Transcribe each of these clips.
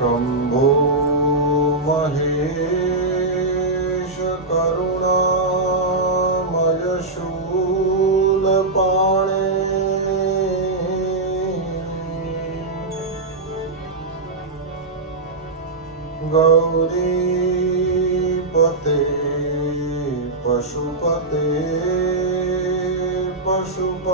शंभो महेश करुणामय शूलपाणे गौरीपते पशुपते पशुपाशनाश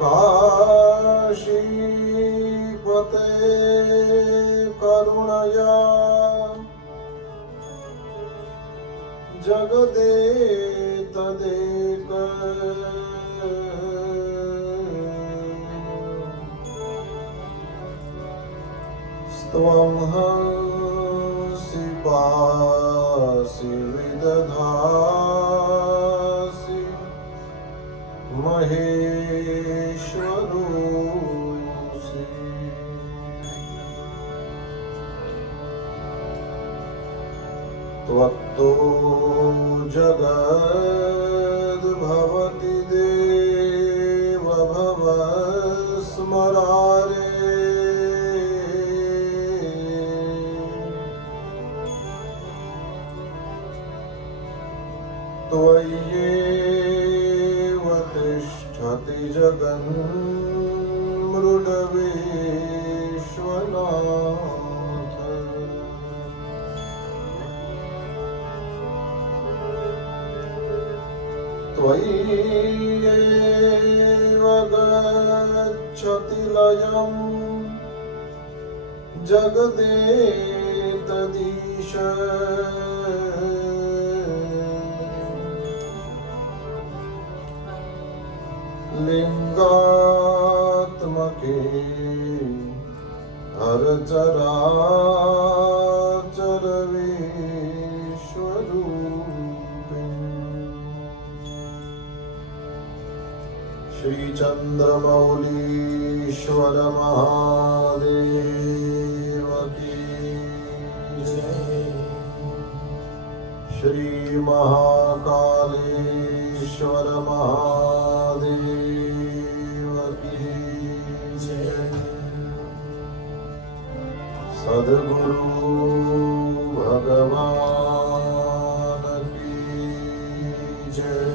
काशीपते करुणया जगदेतदेक त्वं हंसि पासि विदधासि महेश्वरोऽसि त्वत्तो जगद्भवति देव भव स्मरारे त्वय्येव तिष्ठति जगन्मृडविश्वनाथ त्वय्येव गच्छति लयं जगदेतदीश लिंगात्मके हरचराचर विश्वरूपे श्रीचंद्रमौलीश्वर महादेव की जय। श्री महाकालेश्वर महादेव की जय। सद्गुरु भगवान की जय।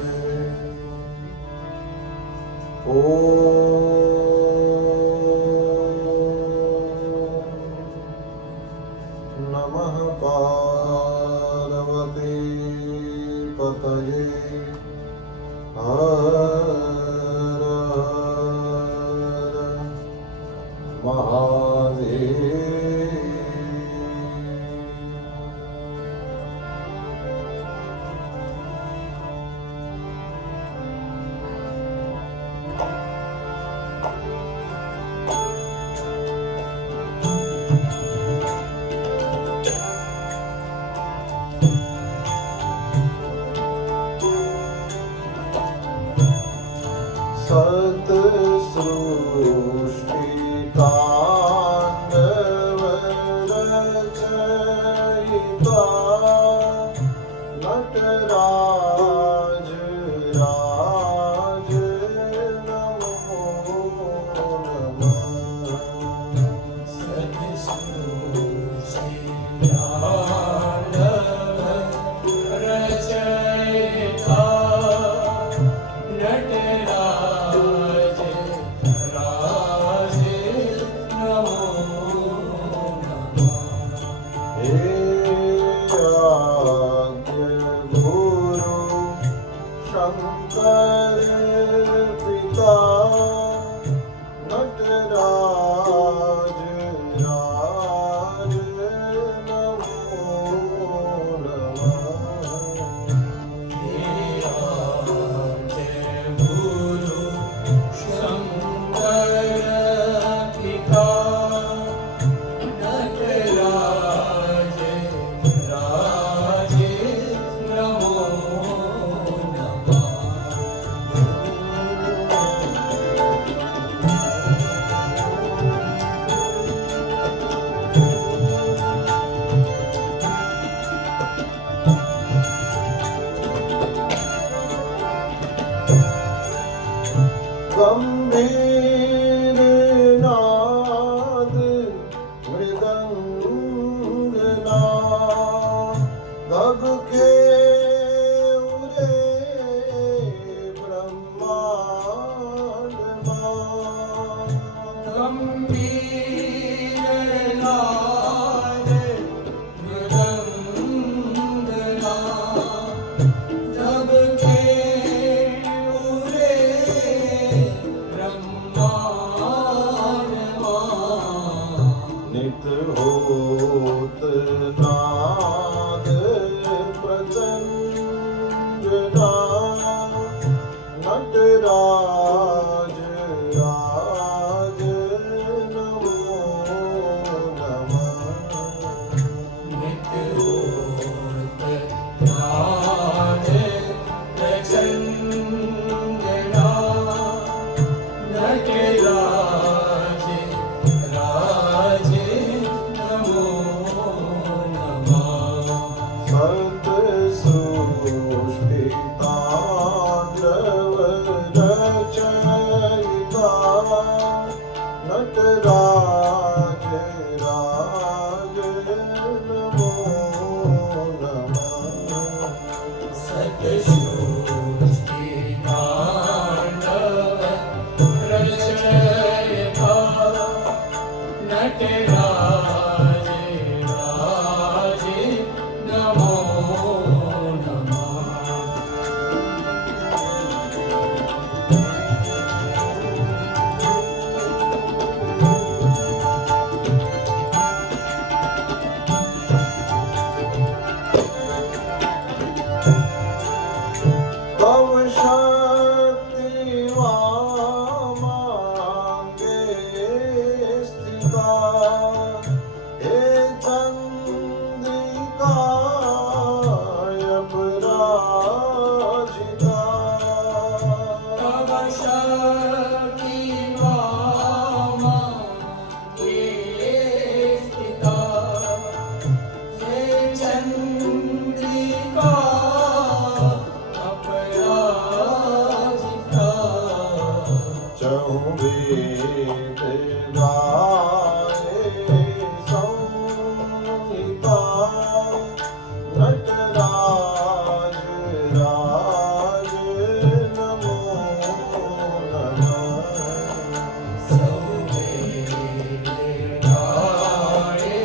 नमः पार्वती पतये हर हर महादेव। सृष्टि तांडव रचयिता नटराज राज नमो नमः। सृष्टि तांडव रचयिता नटराज शंकर पिता नटराज राज नमो नमः। गुरु शंकर पिता नटराज राज नमो नमः। तब के उरे ब्रह्मांड गंभीर नाद मृदंगना जब के उरे ब्रह्मांडमा नित होत नाद प्रचंड नटराज राज नमो नमः नित्य होत नाद प्रचंडना नटराज राज नमो नमः सत सृष्टितांडव रचयिता नटराज राज नमो नमः सतसृष्टि तांडव रचयिता नटराज राज नमो नमः तव शक्ति मांगे स्थिता हे चंद्रिका अपराजिता तव शक्ति वामा ये स्थिता हे चंद्रिका अपराजिता चौवेद गाये संहिता नटराज राज नमो नमः सौवेदाये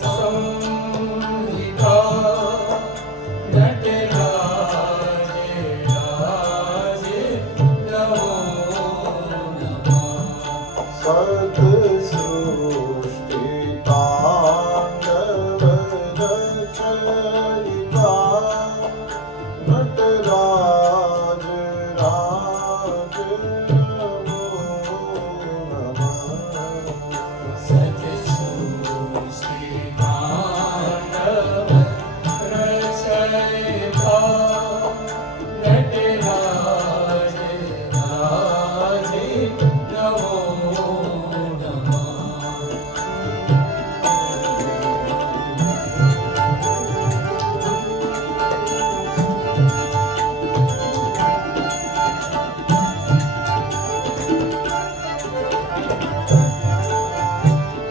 संहिता नटराज राज नमो नमः सत सृष्टितांडव रचयिता नटराज राज नमो नमः सतसृष्टि तांडव रचयिता नटराज राज नमो नमः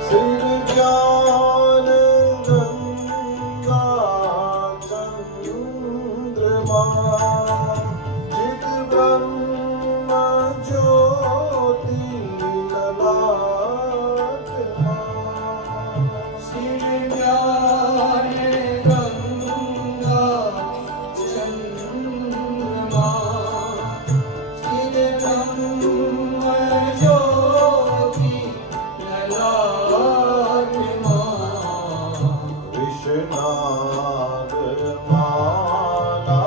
सिर ज्ञान गंगा चंद्रमा चित ब्रह्म ज्योति ललाटमा सिर ज्ञान गंगा चंद्रमा सिर ब्रह्म ज्योति ललाटमा विषनाग माला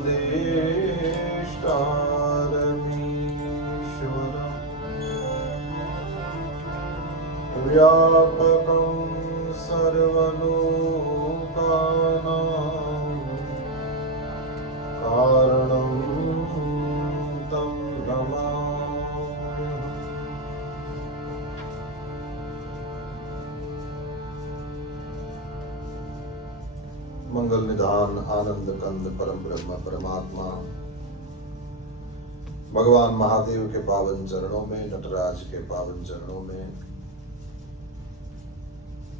सर्वभूतेष्वधिष्ठारमीश्वरम् व्यापकं सर्वलोकानां कारणं तं नमामि। मंगल निधान आनंद कंद परम ब्रह्म परमात्मा भगवान महादेव के पावन चरणों में, नटराज के पावन चरणों में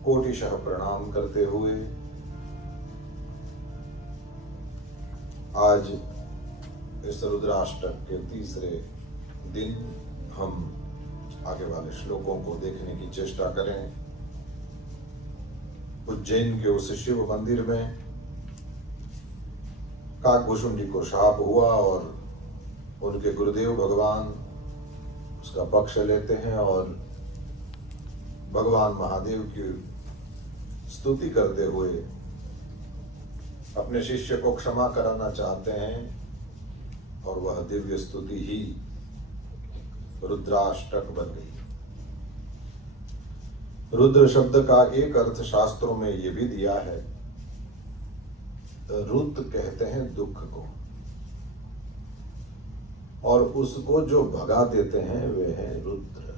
कोटिशः प्रणाम करते हुए आज इस रुद्राष्टक के तीसरे दिन हम आगे वाले श्लोकों को देखने की चेष्टा करें। उज्जैन के उस शिव मंदिर में काकभुशुंडी को शाप हुआ और उनके गुरुदेव भगवान उसका पक्ष लेते हैं और भगवान महादेव की स्तुति करते हुए अपने शिष्य को क्षमा कराना चाहते हैं और वह दिव्य स्तुति ही रुद्राष्टक बन गई। रुद्र शब्द का एक अर्थ शास्त्रों में यह भी दिया है, रुद्र कहते हैं दुख को, और उसको जो भगा देते हैं वे हैं रुद्र।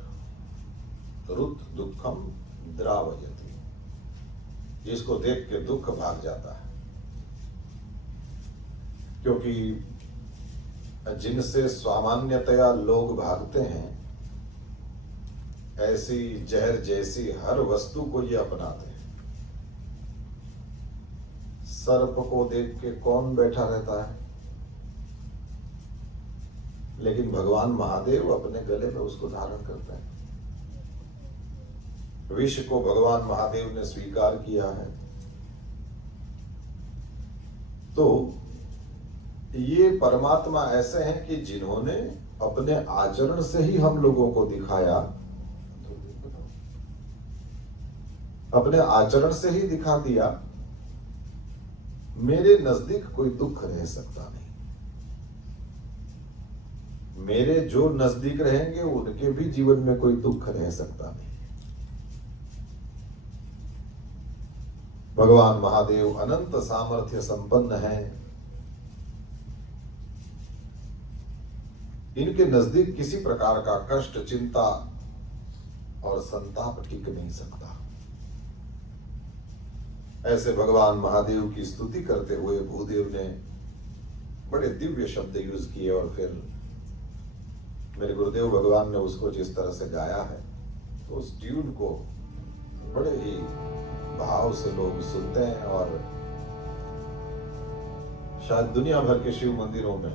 रुद्र दुखम द्रावयति, जिसको देख के दुख भाग जाता है। क्योंकि जिनसे सामान्यतया लोग भागते हैं, ऐसी जहर जैसी हर वस्तु को ये अपनाते हैं। सर्प को देख के कौन बैठा रहता है, लेकिन भगवान महादेव अपने गले में उसको धारण करते हैं। विष को भगवान महादेव ने स्वीकार किया है। तो ये परमात्मा ऐसे हैं कि जिन्होंने अपने आचरण से ही हम लोगों को दिखाया, अपने आचरण से ही दिखा दिया मेरे नजदीक कोई दुख रह सकता नहीं। मेरे जो नजदीक रहेंगे उनके भी जीवन में कोई दुख रह सकता नहीं। भगवान महादेव अनंत सामर्थ्य संपन्न हैं। इनके नजदीक किसी प्रकार का कष्ट, चिंता और संताप टिक नहीं सकता। ऐसे भगवान महादेव की स्तुति करते हुए भूदेव ने बड़े दिव्य शब्द यूज किए और फिर मेरे गुरुदेव भगवान ने उसको जिस तरह से गाया है, तो उस ट्यून को बड़े ही भाव से लोग सुनते हैं। और शायद दुनिया भर के शिव मंदिरों में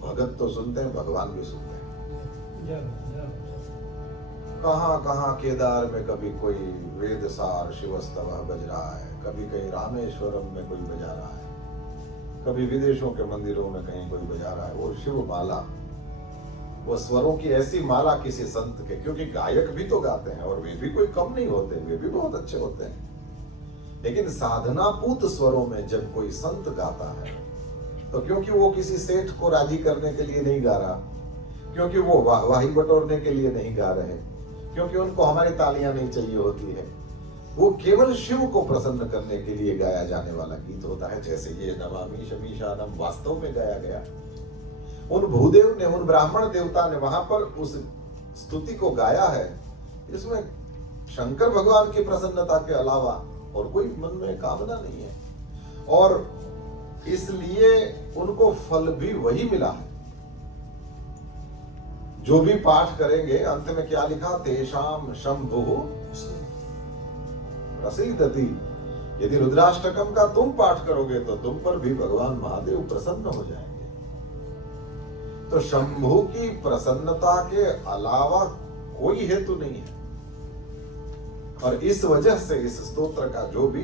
भगत तो सुनते हैं, भगवान भी सुनते हैं। कहां कहां केदार में कभी कोई वेदसार शिवस्तवः बज रहा है, कभी कहीं रामेश्वरम में कोई बजा रहा है, कभी विदेशों के मंदिरों में कहीं कोई बजा रहा है। वो शिव माला, वो स्वरों की ऐसी माला किसी संत के, क्योंकि गायक भी तो गाते हैं और वे भी कोई कम नहीं होते, वे भी बहुत अच्छे होते हैं। लेकिन साधनापूत स्वरों में जब कोई संत गाता है, तो क्योंकि वो किसी सेठ को राजी करने के लिए नहीं गा रहा, क्योंकि वो वाहवाही बटोरने के लिए नहीं गा रहे, क्योंकि उनको हमारी तालियां नहीं चाहिए होती है, वो केवल शिव को प्रसन्न करने के लिए गाया जाने वाला गीत होता है। जैसे ये नमामि शमीशानम वास्तव में गाया गया। उन भूदेव ने, उन ब्राह्मण देवता ने वहां पर उस स्तुति को गाया है, इसमें शंकर भगवान की प्रसन्नता के अलावा और कोई मन में कामना नहीं है, और इसलिए उनको फल भी वही मिला है। जो भी पाठ करेंगे, अंत में क्या लिखा, तेषाम शंभु प्रसीदति। यदि रुद्राष्टकम का तुम पाठ करोगे तो तुम पर भी भगवान महादेव प्रसन्न हो जाएंगे। तो शंभु की प्रसन्नता के अलावा कोई हेतु नहीं है। और इस वजह से इस स्तोत्र का जो भी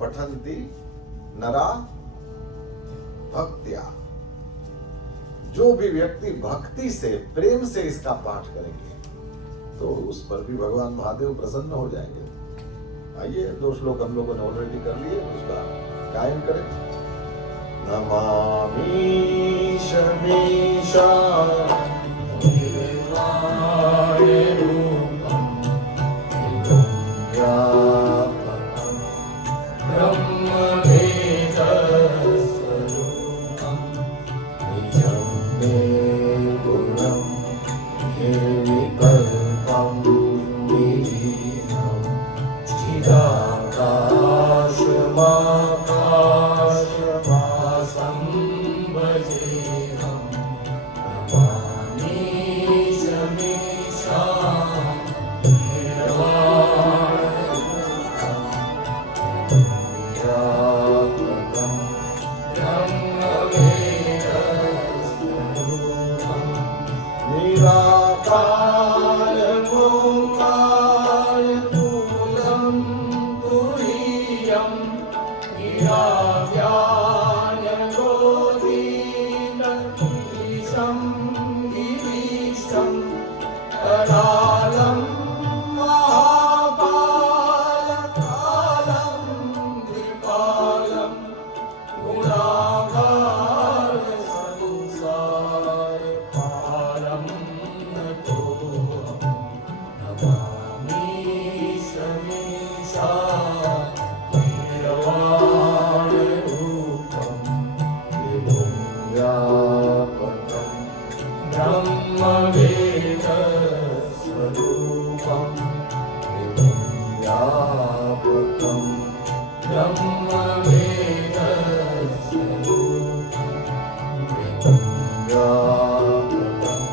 पठन्ति नरा भक्त्या, जो भी व्यक्ति भक्ति से, प्रेम से इसका पाठ करेंगे, तो उस पर भी भगवान महादेव प्रसन्न हो जाएंगे। आइए, 2 श्लोक हम लोगों ने ऑलरेडी कर लिए, उसका गायन करें। नमामि शमीशा निर्वाणरूपं व्यापकम् ब्रह्मवेदस्वरूपं निजं मे गुणं निर्विकल्पं निरीहम् चिदाकाशमाकाशवासं भजेऽहं नमामि शमीशां निर्वाणरूपं व्यापकम् ब्रह्मवेदस्वरूपं निराकारमोकार मूलं तुरीयं गिराव्यानगोदीनमीशं गिरीशं करालं महाकालकालं त्रिकालं गुणागारसंसारपारं नतोऽहं नमामि शमीशा निर्वाणरूपं विभुं व्यापकम् ब्रह्मवेदस्वरूपं विभुं व्यापकम् ब्रह्मवेदस्वरूपं विभुं व्यापकम्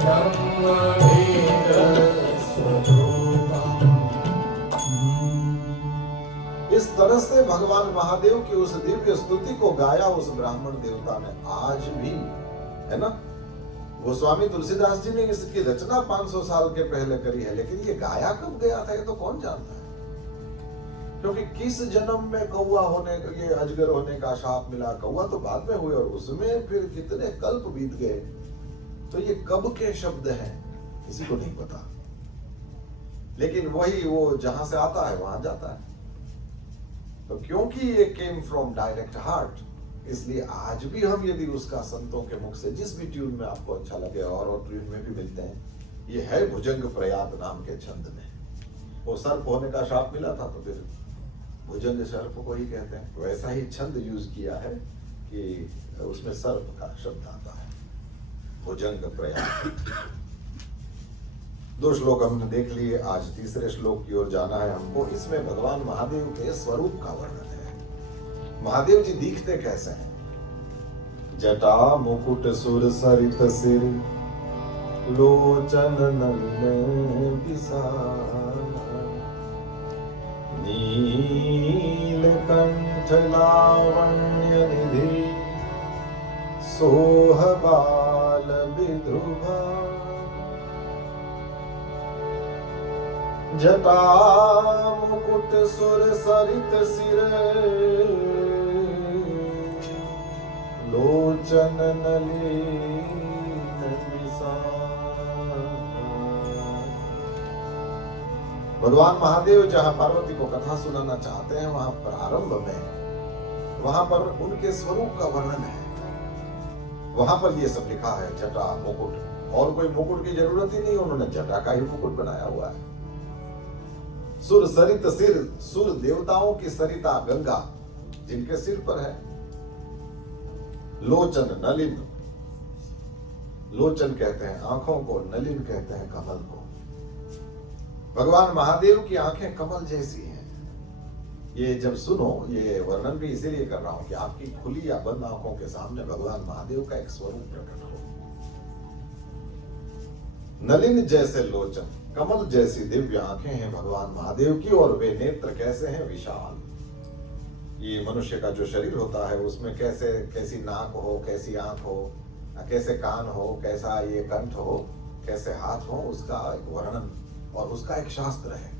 ब्रह्मवेदस्वरूपं इस तरह से भगवान महादेव की उस दिव्य स्तुति को गाया उस ब्राह्मण देवता ने आज भी, है ना। गोस्वामी तुलसीदास जी ने इसकी रचना 500 साल के पहले करी है, लेकिन ये गाया कब गया था ये तो कौन जानता है। क्योंकि किस जन्म में कौआ होने का, ये अजगर होने का शाप मिला, कौआ तो बाद में हुए और उसमें फिर कितने कल्प बीत गए, तो ये कब के शब्द हैं किसी को नहीं पता। लेकिन वही वो जहां से आता है वहां जाता है। तो क्योंकि ये केम फ्रॉम डायरेक्ट हार्ट, इसलिए आज भी हम यदि उसका संतों के मुख से जिस भी ट्यून में आपको अच्छा लगे, और ट्यून में भी मिलते हैं, ये है भुजंग प्रयात नाम के छंद में। वो सर्प होने का शाप मिला था तो फिर भुजंग सर्प को ही कहते हैं। वैसा ही छंद यूज किया है कि उसमें सर्प का शब्द आता है, भुजंग प्रयात। 2 श्लोक हमने देख लिए, आज तीसरे श्लोक की ओर जाना है हमको। इसमें भगवान महादेव के स्वरूप का वर्णन है। महादेव जी दिखते कैसे हैं? जटा मुकुट सुर सरित सिर, लोचन नलिन विशाल, नीलकंठ लावण्य निधि, सोहबाल विधुभा। जटा मुकुट सुर सरित सिर, लोचन नलिन विशाल। भगवान महादेव जहां पार्वती को कथा सुनाना चाहते हैं, वहां प्रारंभ में वहां पर उनके स्वरूप का वर्णन है। वहां पर ये सब लिखा है, जटा मुकुट, और कोई मुकुट की जरूरत ही नहीं, उन्होंने जटा का ही मुकुट बनाया हुआ है। सुर सरित सिर, सुर देवताओं की सरिता गंगा जिनके सिर पर है। लोचन नलिन, लोचन कहते हैं आंखों को, नलिन कहते हैं कमल को। भगवान महादेव की आंखें कमल जैसी हैं। ये जब सुनो, ये वर्णन भी इसीलिए कर रहा हूं कि आपकी खुली या बंद आंखों के सामने भगवान महादेव का एक स्वरूप प्रकट हो। नलिन जैसे लोचन, कमल जैसी दिव्य आंखें हैं भगवान महादेव की, और वे नेत्र कैसे हैं? विशाल। ये मनुष्य का जो शरीर होता है उसमें कैसे, कैसी नाक हो, कैसी आंख हो, कैसे कान हो, कैसा ये कंठ हो, कैसे हाथ हो, उसका एक वर्णन और उसका एक शास्त्र है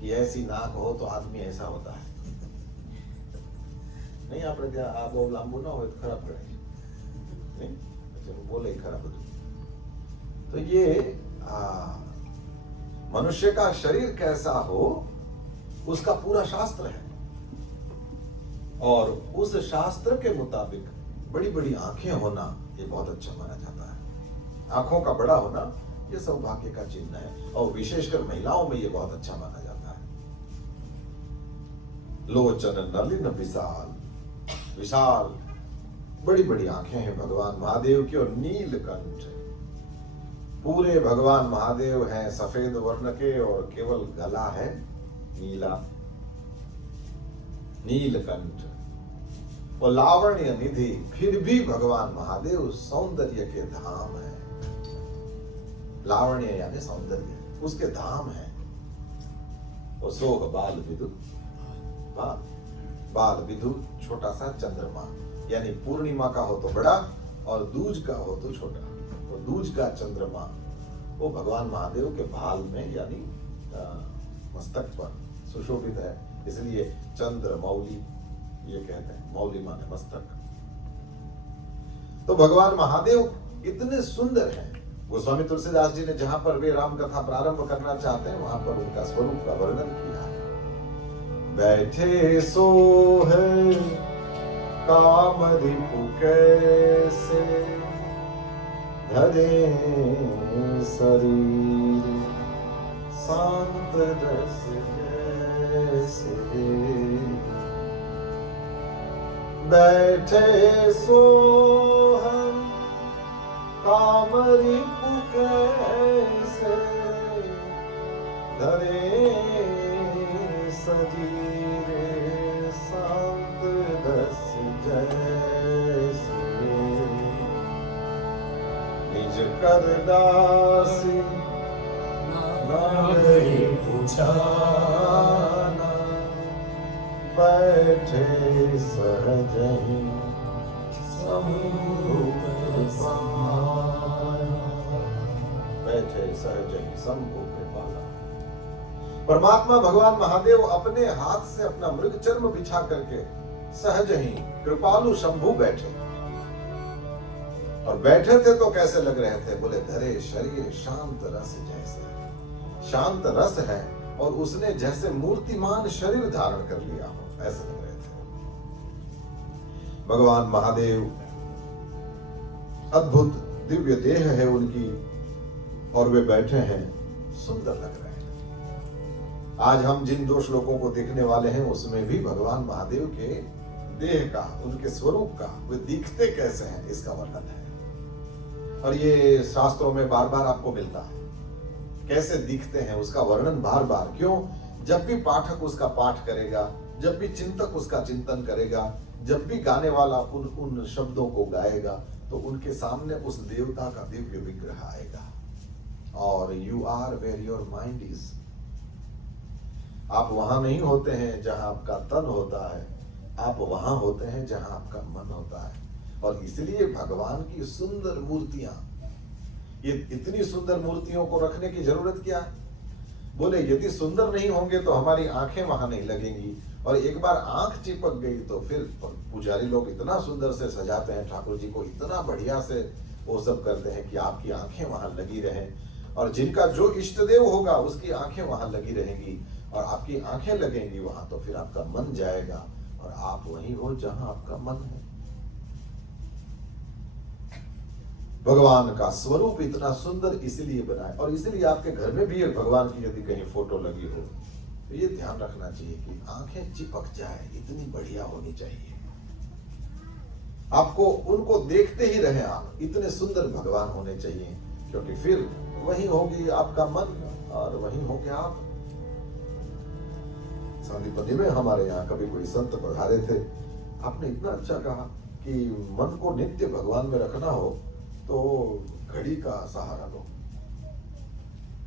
कि ऐसी नाक हो तो आदमी ऐसा होता है। नहीं आप वो लांबू ना हो तो खराब करेंगे, नहीं अच्छा बोले खराब हो। तो ये मनुष्य का शरीर कैसा हो उसका पूरा शास्त्र है। और उस शास्त्र के मुताबिक बड़ी बड़ी आंखें होना ये बहुत अच्छा माना जाता है। आंखों का बड़ा होना ये सौभाग्य का चिन्ह है और विशेषकर महिलाओं में ये बहुत अच्छा माना जाता है। लोचन नलिन विशाल, विशाल बड़ी बड़ी आंखें हैं भगवान महादेव की। और नीलकंठ, पूरे भगवान महादेव हैं सफेद वर्ण के और केवल गला है नीला, नीलकंठ। और लावण्य निधि, फिर भी भगवान महादेव सौंदर्य के धाम है। लावण्य यानी सौंदर्य, उसके धाम है। और सोह बाल विदुत, बाल बाल विदुत छोटा सा चंद्रमा, यानी पूर्णिमा का हो तो बड़ा और दूज का हो तो छोटा। और दूज का चंद्रमा वो भगवान महादेव के भाल में यानी मस्तक पर सुशोभित है, इसलिए चंद्र मौली ये कहते हैं। मौली माने मस्तक। तो भगवान महादेव इतने सुंदर हैं। गोस्वामी तुलसीदास जी ने जहां पर वे राम कथा प्रारंभ करना चाहते हैं वहां पर उनका स्वरूप का वर्णन किया है। बैठे सो है कामधेनु कैसे, धरे शरीर शांत रस जैसे। बैठे सो है कामधेनु कैसे, धरे शरीर शांत रस जैसे। निज कर दासी नागरी पुछाना, बैठे सहज ही समरूप समाना। बैठे सहज ही शंभु कृपाला। परमात्मा भगवान महादेव अपने हाथ से अपना मृग चर्म बिछा करके सहज ही कृपालु शंभु बैठे। और बैठे थे तो कैसे लग रहे थे? बोले धरे शरीर शांत रस जैसे। शांत रस है और उसने जैसे मूर्तिमान शरीर धारण कर लिया हो ऐसे लग रहे थे। भगवान महादेव अद्भुत दिव्य देह है उनकी और वे बैठे हैं, सुंदर लग रहे हैं। आज हम जिन दो श्लोकों को देखने वाले हैं उसमें भी भगवान महादेव के देह का, उनके स्वरूप का, वे दिखते कैसे हैं इसका वर्णन है। और ये शास्त्रों में बार बार आपको मिलता है, कैसे दिखते हैं उसका वर्णन बार बार। क्यों? जब भी पाठक उसका पाठ करेगा, जब भी चिंतक उसका चिंतन करेगा, जब भी गाने वाला उन शब्दों को गाएगा तो उनके सामने उस देवता का दिव्य विग्रह आएगा। और you are where your mind is. आप वहां नहीं होते हैं जहां आपका तन होता है, आप वहां होते हैं जहां आपका मन होता है। और इसलिए भगवान की सुंदर मूर्तियां, ये इतनी सुंदर मूर्तियों को रखने की जरूरत क्या है? बोले यदि सुंदर नहीं होंगे तो हमारी आंखें वहां नहीं लगेंगी, और एक बार आंख चिपक गई तो फिर पुजारी लोग इतना सुंदर से सजाते हैं, ठाकुर जी को इतना बढ़िया से वो सब करते हैं कि आपकी आंखें वहां लगी रहें। और जिनका जो इष्ट देव होगा उसकी आंखें वहां लगी रहेंगी, और आपकी आंखें लगेंगी वहां तो फिर आपका मन जाएगा और आप वहीं हो जहां आपका मन है। भगवान का स्वरूप इतना सुंदर इसलिए बनाए, और इसलिए आपके घर में भी एक भगवान की यदि कहीं फोटो लगी हो तो ये ध्यान रखना चाहिए कि आंखें चिपक जाए, इतनी बढ़िया होनी चाहिए। आपको उनको देखते ही रहे आप, इतने सुंदर भगवान होने चाहिए, क्योंकि फिर वही होगी आपका मन और वही हो गया आप। सांदीपनी में हमारे यहाँ कभी कोई संत पधारे थे, आपने इतना अच्छा कहा कि मन को नित्य भगवान में रखना हो तो घड़ी का सहारा लो।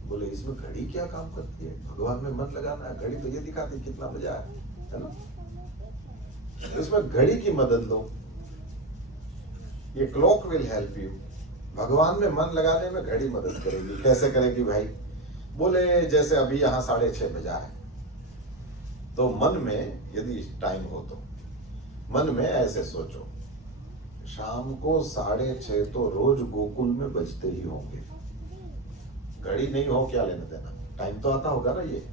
बोले इसमें घड़ी क्या काम करती है? भगवान में मन लगाना है, घड़ी तो ये दिखाती कितना बजा है ना? इसमें घड़ी की मदद लो, ये क्लॉक विल हेल्प यू। भगवान में मन लगाने में घड़ी मदद करेगी। कैसे करेगी भाई? बोले जैसे अभी यहाँ 6:30 बजा है, तो मन में यदि टाइम हो तो मन में ऐसे सोचो, शाम को 6:30 तो रोज गोकुल में बजते ही होंगे। घड़ी नहीं हो क्या लेना देना, टाइम तो आता होगा ना। ये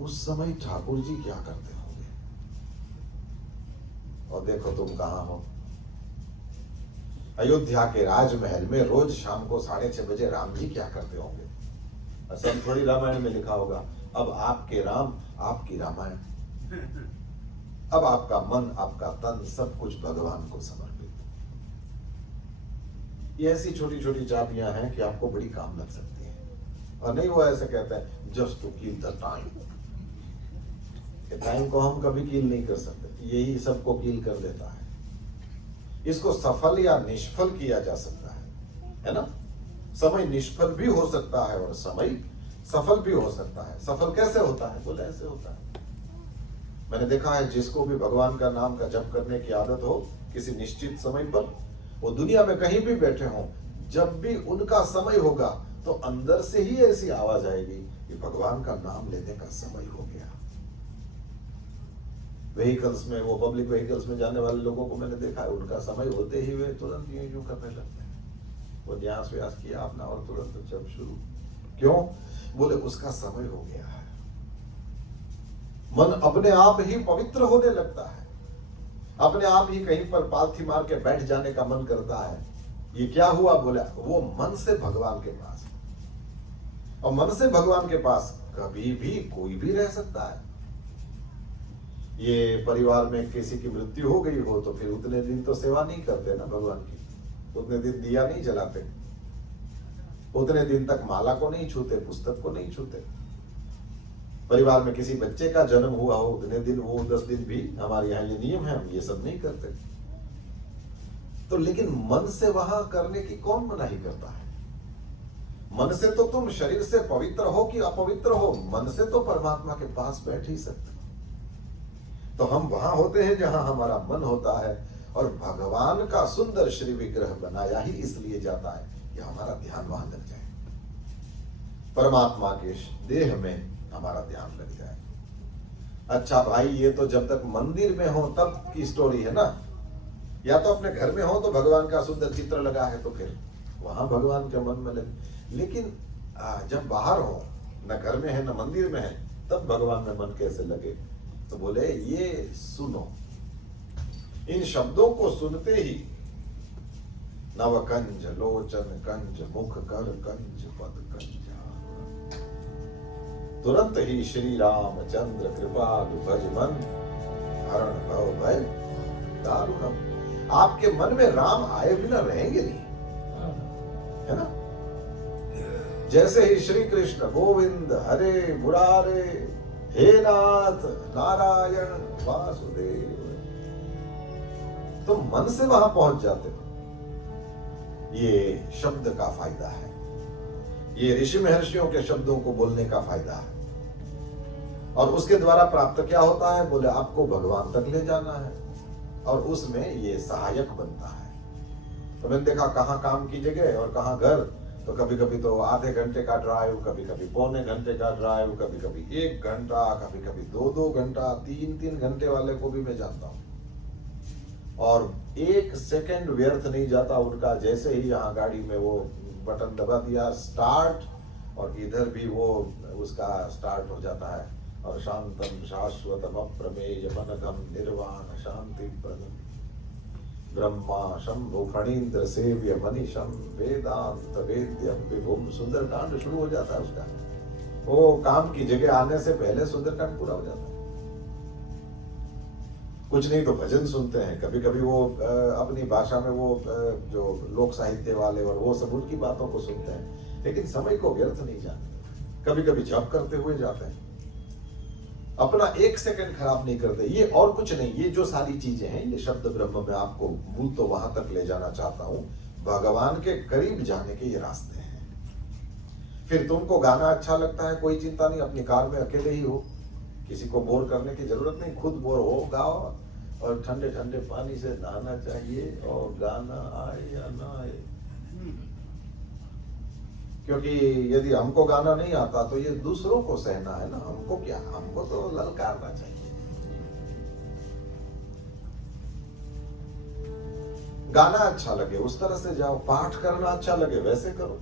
उस समय ठाकुर जी क्या करते होंगे? और देखो तुम कहां हो। अयोध्या के राजमहल में रोज शाम को 6:30 बजे राम जी क्या करते होंगे? असल थोड़ी रामायण में लिखा होगा, अब आपके राम आपकी रामायण। अब आपका मन, आपका तन, सब कुछ भगवान को समर्पित। ये ऐसी छोटी छोटी चाबियां हैं कि आपको बड़ी काम लग सकती हैं। और नहीं, वो ऐसे कहते हैं just to kill the time. Time को हम कभी कील नहीं कर सकते, यही सबको कील कर देता है। इसको सफल या निष्फल किया जा सकता है ना? समय निष्फल भी हो सकता है और समय सफल भी हो सकता है। सफल कैसे होता है? बोले ऐसे होता है। मैंने देखा है, जिसको भी भगवान का नाम का जप करने की आदत हो किसी निश्चित समय पर, वो दुनिया में कहीं भी बैठे हों, जब भी उनका समय होगा तो अंदर से ही ऐसी आवाज आएगी कि भगवान का नाम लेने का समय हो गया। व्हीकल्स में, वो पब्लिक व्हीकल्स में जाने वाले लोगों को मैंने देखा है, उनका समय होते ही वे तुरंत यूं करने लगते हैं। वो न्यास व्यास किया अपना और तुरंत जब शुरू। क्यों? बोले उसका समय हो गया है। मन अपने आप ही पवित्र होने लगता है, अपने आप ही कहीं पर पालथी मार के बैठ जाने का मन करता है। ये क्या हुआ? बोला वो मन से भगवान के पास। और मन से भगवान के पास कभी भी कोई भी रह सकता है। ये परिवार में किसी की मृत्यु हो गई हो तो फिर उतने दिन तो सेवा नहीं करते ना भगवान की, उतने दिन दिया नहीं जलाते, उतने दिन तक माला को नहीं छूते, पुस्तक को नहीं छूते। परिवार में किसी बच्चे का जन्म हुआ हो उतने दिन, वो 10 दिन भी, हमारे यहाँ ये नियम है, हम ये सब नहीं करते। तो लेकिन मन से वहां करने की कौन मनाही करता है? मन से तो तुम शरीर से पवित्र हो कि अपवित्र हो, मन से तो परमात्मा के पास बैठ ही सकते। तो हम वहां होते हैं जहां हमारा मन होता है। और भगवान का सुंदर श्री विग्रह बनाया ही इसलिए जाता है कि हमारा ध्यान वहां लग जाए, परमात्मा के देह में हमारा ध्यान लग जाए। अच्छा भाई, ये तो जब तक मंदिर में हो तब की स्टोरी है ना। या तो अपने घर में हो तो भगवान का सुंदर चित्र लगा है तो फिर वहां भगवान के मन में लगे। लेकिन जब बाहर हो, न घर में है न मंदिर में है, तब भगवान में मन कैसे लगे? तो बोले ये सुनो, इन शब्दों को सुनते ही नव कंज लोचन कंज मुख कर कंज पद कंजा, तुरंत ही श्री रामचंद्र कृपालु भज मन हरण भव भय दारुणम। आपके मन में राम आए बिना रहेंगे नहीं, है ना? जैसे ही श्री कृष्ण गोविंद हरे मुरारे हे नाथ नारायण वासुदेव, तुम मन से वहां पहुंच जाते हो। ये शब्द का फायदा है, ये ऋषि महर्षियों के शब्दों को बोलने का फायदा है। और उसके द्वारा प्राप्त क्या होता है? बोले आपको भगवान तक ले जाना है और उसमें ये सहायक बनता है। तो मैंने देखा कहाँ काम की जगह और कहाँ घर, तो कभी कभी तो आधे घंटे का ड्राइव, कभी कभी पौने घंटे का ड्राइव, कभी कभी 1 घंटा, कभी कभी 2-2 घंटा, 3-3 घंटे वाले को भी मैं जानता हूँ। और 1 सेकंड व्यर्थ नहीं जाता उनका। जैसे ही यहाँ गाड़ी में वो बटन दबा दिया स्टार्ट, और इधर भी वो उसका स्टार्ट हो जाता है। और शांतम शाश्वतम अप्रमेय मनगम निर्वाण शांति प्रदम ब्रह्मा शंभु फणीन्द्र सेव्य मनीषम वेदांत वेद्यम विभुम। सुंदरकांड शुरू हो जाता है उसका। वो काम की जगह आने से पहले सुंदरकांड पूरा हो जाता है। कुछ नहीं तो भजन सुनते हैं, कभी कभी वो अपनी भाषा में वो जो लोक साहित्य वाले और वो सब उनकी बातों को सुनते हैं, लेकिन समय को व्यर्थ नहीं जाते। कभी कभी जप करते हुए जाते हैं, अपना 1 सेकंड खराब नहीं करते। ये और कुछ नहीं, ये जो सारी चीजें हैं, ये शब्द ब्रह्म में आपको मूल तो वहां तक ले जाना चाहता हूं, भगवान के करीब जाने के ये रास्ते हैं। फिर तुमको गाना अच्छा लगता है, कोई चिंता नहीं, अपनी कार में अकेले ही हो, किसी को बोर करने की जरूरत नहीं, खुद बोर हो गाओ। और ठंडे ठंडे पानी से नहाना चाहिए, और गाना आए या ना आए। क्योंकि यदि हमको गाना नहीं आता तो ये दूसरों को सहना है ना, हमको क्या, हमको तो ललकारना चाहिए। गाना अच्छा लगे उस तरह से जाओ, पाठ करना अच्छा लगे वैसे करो,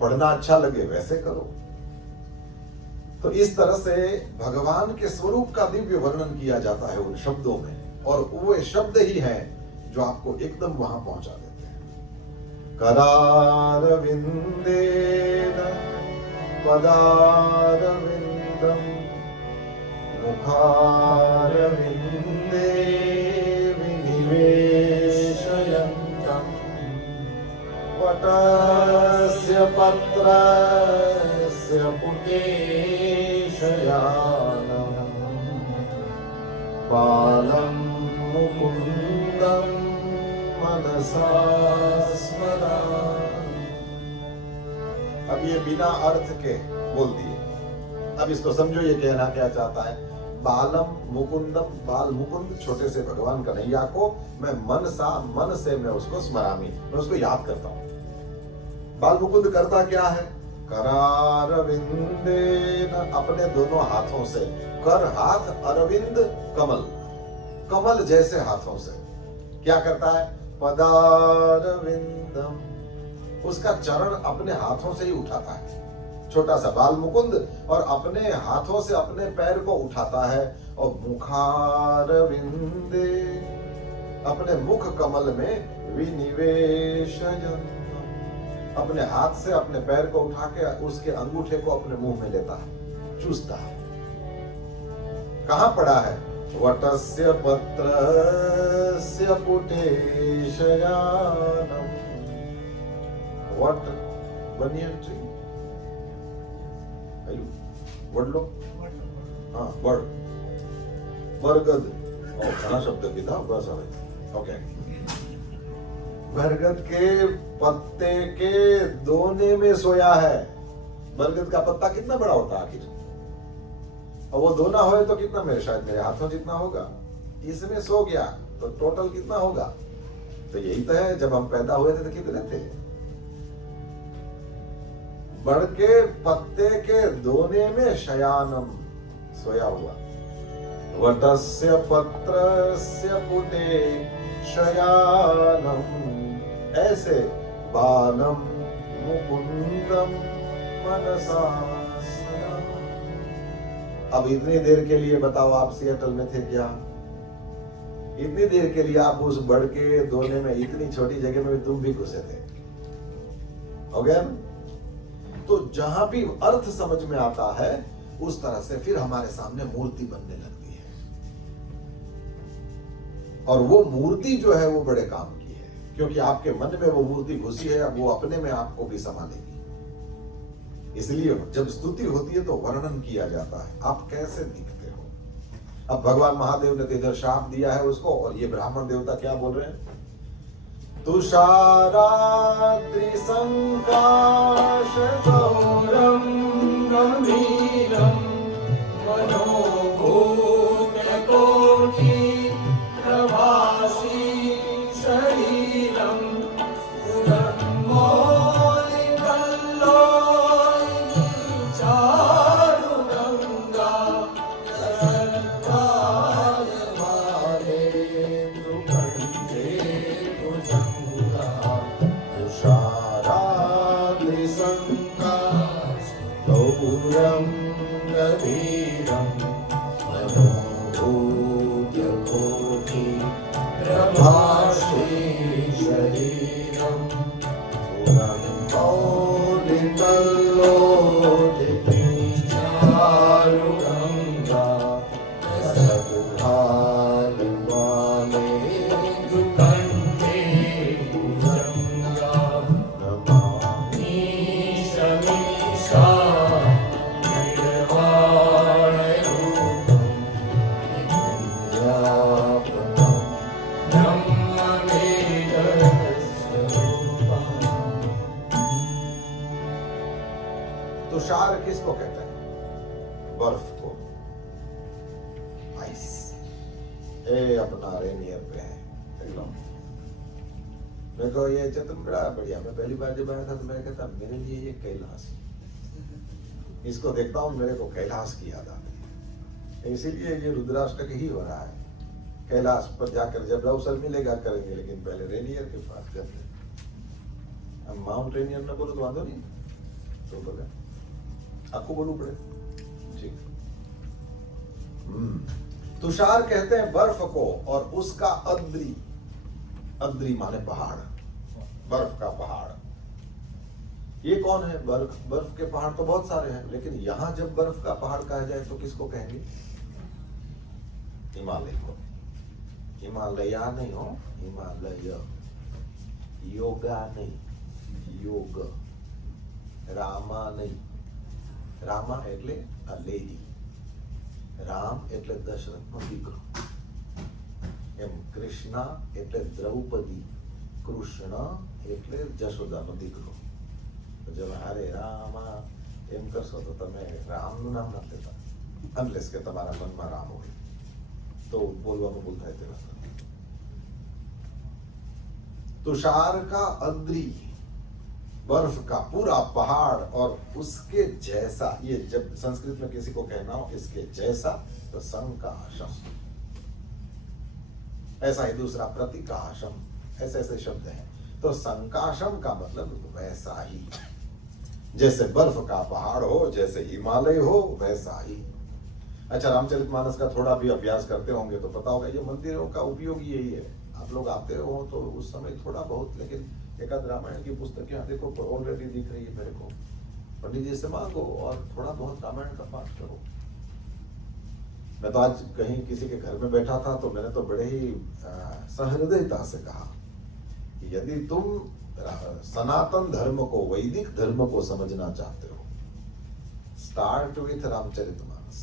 पढ़ना अच्छा लगे वैसे करो। तो इस तरह से भगवान के स्वरूप का दिव्य वर्णन किया जाता है उन शब्दों में। और वो शब्द ही हैं जो आपको एकदम वहां पहुंचा देते हैं। करारविंदेन पदारविंदम मुखारविंदे विनिवेशयन्तम् वटस्य पत्रस्य पुटे शयानम् बालं मुकुन्दं मनसा स्मरामि। अब ये बिना अर्थ के बोल दिए। अब इसको समझो ये कहना क्या चाहता है। बालम मुकुंदम, बाल मुकुंद छोटे से भगवान कन्हैया को मैं मन से मैं उसको स्मरामी, मैं उसको याद करता हूं। बाल मुकुंद करता क्या है? करारविंदेन, अपने दोनों हाथों से, कर हाथ, अरविंद कमल, कमल जैसे हाथों से क्या करता है? पदारविंदम, उसका चरण अपने हाथों से ही उठाता है। छोटा सा बाल मुकुंद और अपने हाथों से अपने पैर को उठाता है। और मुखारविंदे, अपने मुख कमल में विनिवेशयन्तम्, अपने हाथ से अपने पैर को उठा के उसके अंगूठे को अपने मुंह में लेता है, चूसता है। कहां पड़ा है? वटस्य पत्रस्य पुटे शयानम्, वट बनियन ट्री, वडलो, हाँ वड, बरगद, घना शब्द कीधा बस હવે ओके। बरगद के पत्ते के दोने में सोया है। बरगद का पत्ता कितना बड़ा होता है आखिर? और वो दोना होए तो कितना, मेरे शायद मेरे हाथों जितना होगा, इसमें सो गया तो टोटल कितना होगा? तो यही तो है, जब हम पैदा हुए थे तो कितने थे? बड़ के पत्ते के दोने में शयानम, सोया हुआ। वटस्य पत्रस्य पुटे शयानम, ऐसे बालम मुकुंदम मनसा स्मरामि। अब इतनी देर के लिए बताओ, आप सियाटल में थे क्या? इतनी देर के लिए आप उस बड़ के दोने में, इतनी छोटी जगह में तुम भी घुसे थे, हो गया ना? तो जहां भी अर्थ समझ में आता है उस तरह से फिर हमारे सामने मूर्ति बनने लगती है। और वो मूर्ति जो है वो बड़े काम की है, क्योंकि आपके मन में वो मूर्ति घुसी है, अब वो अपने में आपको भी संभालेगी। इसलिए जब स्तुति होती है तो वर्णन किया जाता है, आप कैसे दिखते हो। अब भगवान महादेव ने इधर शाप दिया है उसको, और ये ब्राह्मण देवता क्या बोल रहे हैं? तुषाराद्रिसङ्काशगौरं गम्भीरं मनोभूतकोटि प्रभासी शरीरं चारुगङ्गा गौरं गभीरं मनोभूतकोटि प्रभासी शरीरं चारुगङ्गा सद्भालवाने दुकण्ठे भुजङ्गा नमामि शमीशा तुषार किसको कहते हैं? बर्फ को, आइस। ए अपना रेनियर पे है एकदम। मेरे को ये चित्र बड़ा बढ़िया, मैं पहली बार जब आया था तो मैं कहता मेरे लिए ये कैलाश, इसको देखता हूँ मेरे को कैलाश की याद आती है। इसीलिए ये रुद्राष्टक ही हो रहा है। कैलाश पर जाकर जब अवसर मिलेगा करेंगे, लेकिन पहले रेनियर की बात करते हैं। अब माउंट रेनियर न बोलो तो वादो नहीं, तो बोले आपको बोलू पड़े, ठीक। तुषार कहते हैं बर्फ को, और उसका अद्री, अद्री माने पहाड़, बर्फ का पहाड़। ये कौन है? बर्फ, बर्फ के पहाड़ तो बहुत सारे हैं, लेकिन यहां जब बर्फ का पहाड़ कहा जाए तो किसको कहेंगे? हिमालय को। हिमालया नहीं हो, हिमालय, योगा नहीं, योग, रामा नहीं, रामा એટલે a lady, રામ એટલે દશરથનો દીકરો, એમ કૃષ્ણ એટલે દ્રૌપદી, કૃષ્ણ એટલે જશોદાનો દીકરો। તો જો હારે રામા એમ કરશો તો તમે રામનું નામ નથી લેતા, અનલેસ કે તમારા મનમાં રામ હોય તો બોલવામાં ભૂલ થાય તેવા। तुषार का अद्री, बर्फ का पूरा पहाड़, और उसके जैसा, ये जब संस्कृत में किसी को कहना हो इसके जैसा तो संकाशम, ऐसा ही दूसरा प्रतिकाशम, ऐसे ऐसे शब्द हैं। तो संकाशम का मतलब वैसा ही, जैसे बर्फ का पहाड़ हो, जैसे हिमालय हो, वैसा ही। अच्छा, रामचरितमानस का थोड़ा भी अभ्यास करते होंगे तो पता होगा ये मंदिरों का उपयोग यही है। आप लोग आते हो तो उस समय थोड़ा बहुत, लेकिन एकाध रामायण की पुस्तक यहाँ देखो ऑलरेडी दिख रही है मेरे को, पंडित जी से मांगो और थोड़ा बहुत रामायण का पाठ करो। मैं तो आज कहीं किसी के घर में बैठा था तो मैंने तो बड़े ही सहृदयता से कहा कि यदि तुम सनातन धर्म को, वैदिक धर्म को समझना चाहते हो, स्टार्ट विथ रामचरितमानस।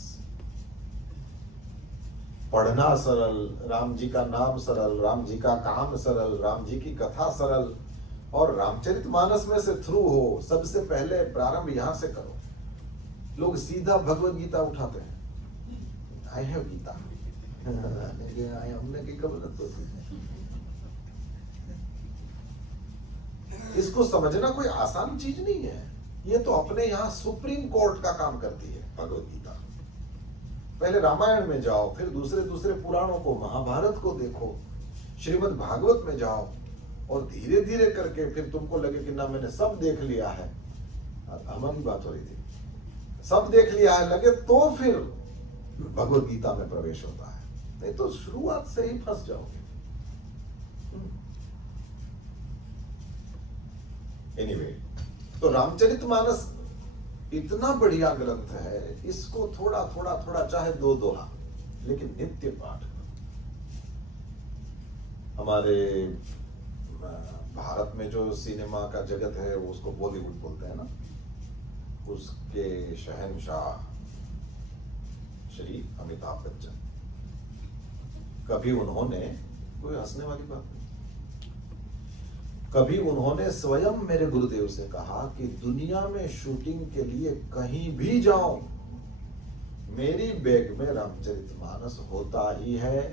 पढ़ना सरल, राम जी का नाम सरल, राम जी का काम सरल, राम जी की कथा सरल, और रामचरितमानस में से थ्रू हो। सबसे पहले प्रारंभ यहां से करो। लोग सीधा भगवत गीता उठाते हैं, आई हैव गीता, हमने की खबर तो। इसको समझना कोई आसान चीज नहीं है। ये तो अपने यहाँ सुप्रीम कोर्ट का काम करती है भगवत गीता। पहले रामायण में जाओ, फिर दूसरे दूसरे पुराणों को, महाभारत को देखो, श्रीमद् भागवत में जाओ, और धीरे धीरे करके फिर तुमको लगे कि ना मैंने सब देख लिया है, हमारी बात हो रही थी, सब देख लिया है लगे तो फिर भगवत गीता में प्रवेश होता है, नहीं तो शुरुआत से ही फंस जाओगे। एनीवे, तो रामचरितमानस इतना बढ़िया ग्रंथ है, इसको थोड़ा थोड़ा थोड़ा, चाहे दो दोहा, लेकिन नित्य पाठ करो। हमारे भारत में जो सिनेमा का जगत है वो उसको बॉलीवुड बोलते हैं ना, उसके शहंशाह श्री अमिताभ बच्चन, कभी उन्होंने, कोई हंसने वाली बात नहीं, कभी उन्होंने स्वयं मेरे गुरुदेव से कहा कि दुनिया में शूटिंग के लिए कहीं भी जाऊं, मेरी बैग में रामचरितमानस होता ही है,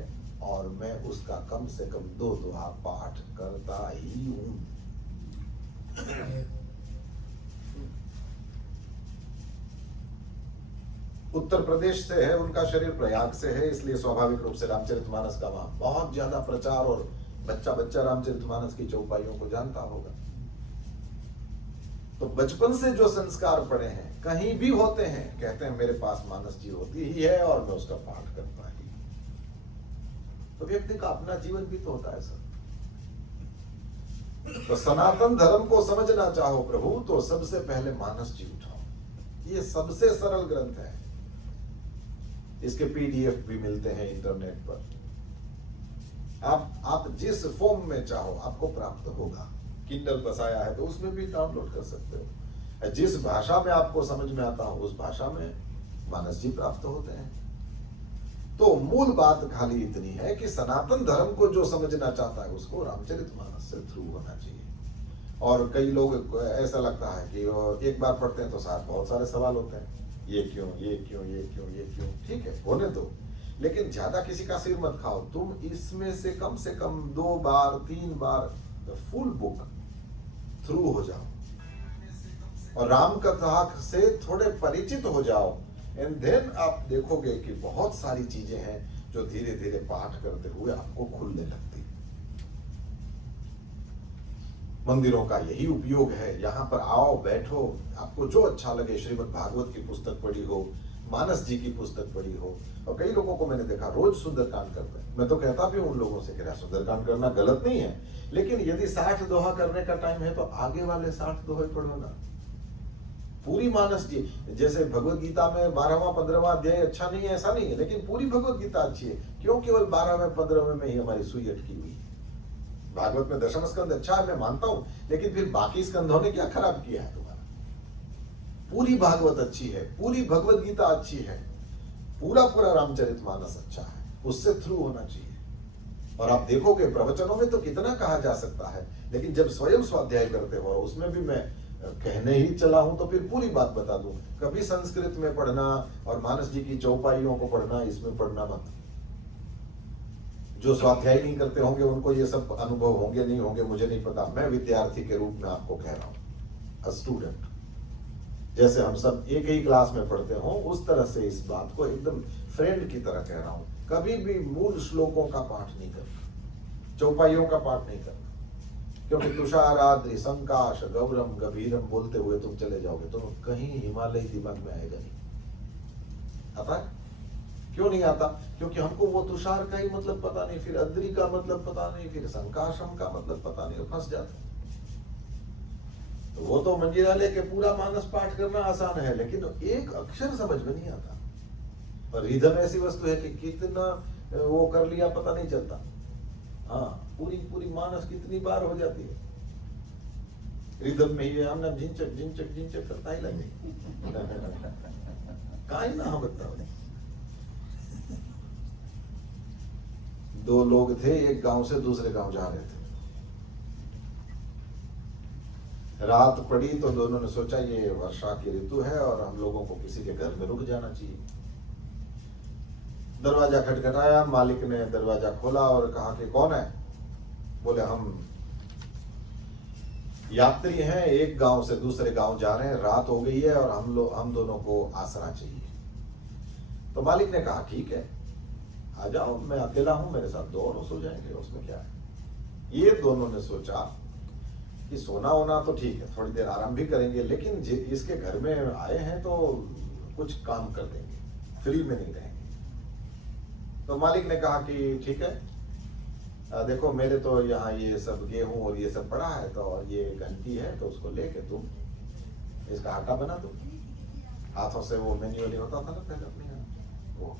और मैं उसका कम से कम 2 दोहा पाठ करता ही हूं। उत्तर प्रदेश से है, उनका शरीर प्रयाग से है, इसलिए स्वाभाविक रूप से रामचरितमानस का वहां बहुत ज्यादा प्रचार, और बच्चा बच्चा रामचरितमानस की चौपाइयों को जानता होगा। तो बचपन से जो संस्कार पड़े हैं, कहीं भी होते हैं, कहते हैं मेरे पास मानस जी होती ही है और मैं उसका पाठ करता ही। तो व्यक्ति का अपना जीवन भी तो होता है सर। तो सनातन धर्म को समझना चाहो प्रभु, तो सबसे पहले मानस जी उठाओ। ये सबसे सरल ग्रंथ है, इसके पीडीएफ भी मिलते हैं इंटरनेट पर। आप जिस फॉर्म में चाहो आपको प्राप्त होगा। किंडल बसाया है तो उसमें भी डाउनलोड कर सकते हो। जिस भाषा में आपको समझ में आता हो उस भाषा में मानस जी प्राप्त होते हैं। तो मूल बात खाली इतनी है कि सनातन धर्म को जो समझना चाहता है उसको रामचरितमानस से थ्रू होना चाहिए। और कई लोग ऐसा लगता है कि एक बार पढ़ते हैं तो साथ बहुत सारे सवाल होते हैं, ये क्यों, ये क्यों, ये क्यों, ये क्यों। ठीक है, होने दो, लेकिन ज्यादा किसी का सिर मत खाओ। तुम इसमें से कम 2 बार 3 बार फुल बुक थ्रू हो जाओ और राम कथा से थोड़े परिचित हो जाओ, एंड देन आप देखोगे कि बहुत सारी चीजें हैं जो धीरे धीरे पाठ करते हुए आपको खुलने लगती। मंदिरों का यही उपयोग है। यहाँ पर आओ, बैठो, आपको जो अच्छा लगे, श्रीमद् भागवत की पुस्तक पढ़ी हो, मानस जी की पुस्तक पढ़ी हो, और कई लोगों को मैंने देखा रोज सुंदरकांड करते हैं। मैं तो कहता भी हूं उन लोगों से कि सुंदरकांड करना गलत नहीं है, लेकिन यदि 60 दोहा करने का टाइम है तो आगे वाले 60 दोहे पढ़ो ना। पूरी मानस जी, जैसे भगवत गीता में 12वां 15वां अध्याय अच्छा नहीं है ऐसा नहीं है, लेकिन पूरी भगवत गीता अच्छी है। क्यों केवल 12वें 15वें में ही हमारी सुई अटकी हुई है? भागवत में दशम स्कंद अच्छा है, मैं मानता हूं, लेकिन फिर बाकी स्कंधों ने क्या खराब किया है तुम्हारा? पूरी भागवत अच्छी है, पूरी भगवत गीता अच्छी है, पूरा पूरा रामचरितमानस अच्छा है, उससे थ्रू होना चाहिए। और आप देखोगे प्रवचनों में तो कितना कहा जा सकता है, लेकिन जब स्वयं स्वाध्याय करते हो, उसमें भी मैं कहने ही चला हूं तो फिर पूरी बात बता दूं। कभी संस्कृत में पढ़ना और मानस जी की चौपाइयों को पढ़ना, इसमें पढ़ना मत। जो स्वाध्याय नहीं करते होंगे उनको ये सब अनुभव होंगे नहीं होंगे मुझे नहीं पता, मैं विद्यार्थी के रूप में आपको कह रहा हूं, अ स्टूडेंट। जैसे हम सब एक ही क्लास में पढ़ते हो, उस तरह से इस बात को एकदम फ्रेंड की तरह कह रहा हूं। कभी भी मूल श्लोकों का पाठ नहीं करना, चौपाइयों का पाठ नहीं करना, क्योंकि तुषाराद्रि संकाश गौरम गंभीरम बोलते हुए तुम चले जाओगे तो कहीं हिमालय दिमाग में आएगा नहीं। आता है? क्यों नहीं आता? क्योंकि हमको वो तुषार का ही मतलब पता नहीं, फिर अद्रि का मतलब पता नहीं, फिर संकाशम का मतलब पता नहीं, फंस जाते। तो वो तो मंजीरा लेके पूरा मानस पाठ करना आसान है, लेकिन एक अक्षर समझ में नहीं आता। और रिदम ऐसी वस्तु है कि कितना वो कर लिया पता नहीं चलता। हाँ, पूरी पूरी मानस कितनी बार हो जाती है रिदम में, ये हमने झिंचक झिंचक झिंचक करता ही लगे काई ना हम बताओ। दो लोग थे, एक गांव से दूसरे गांव जा रहे थे। रात पड़ी तो दोनों ने सोचा ये वर्षा की ऋतु है और हम लोगों को किसी के घर में रुक जाना चाहिए। दरवाजा खटखटाया, मालिक ने दरवाजा खोला और कहा कि कौन है? बोले हम यात्री हैं, एक गांव से दूसरे गांव जा रहे हैं, रात हो गई है और हम दोनों को आसरा चाहिए। तो मालिक ने कहा ठीक है आ जाओ, मैं अकेला हूं, मेरे साथ दो और सो जाएंगे, उसमें क्या है। ये दोनों ने सोचा कि सोना होना तो ठीक है, थोड़ी देर आराम भी करेंगे, लेकिन इसके घर में आए हैं तो कुछ काम कर देंगे, फ्री में नहीं रहेंगे। तो मालिक ने कहा कि ठीक है, देखो मेरे तो यहाँ ये सब गेहूं और ये सब पड़ा है, तो और ये घंटी है तो उसको लेके तुम इसका आटा बना दो। हाथों से वो मैन्युअली होता था ना पहले अपने यहाँ वो।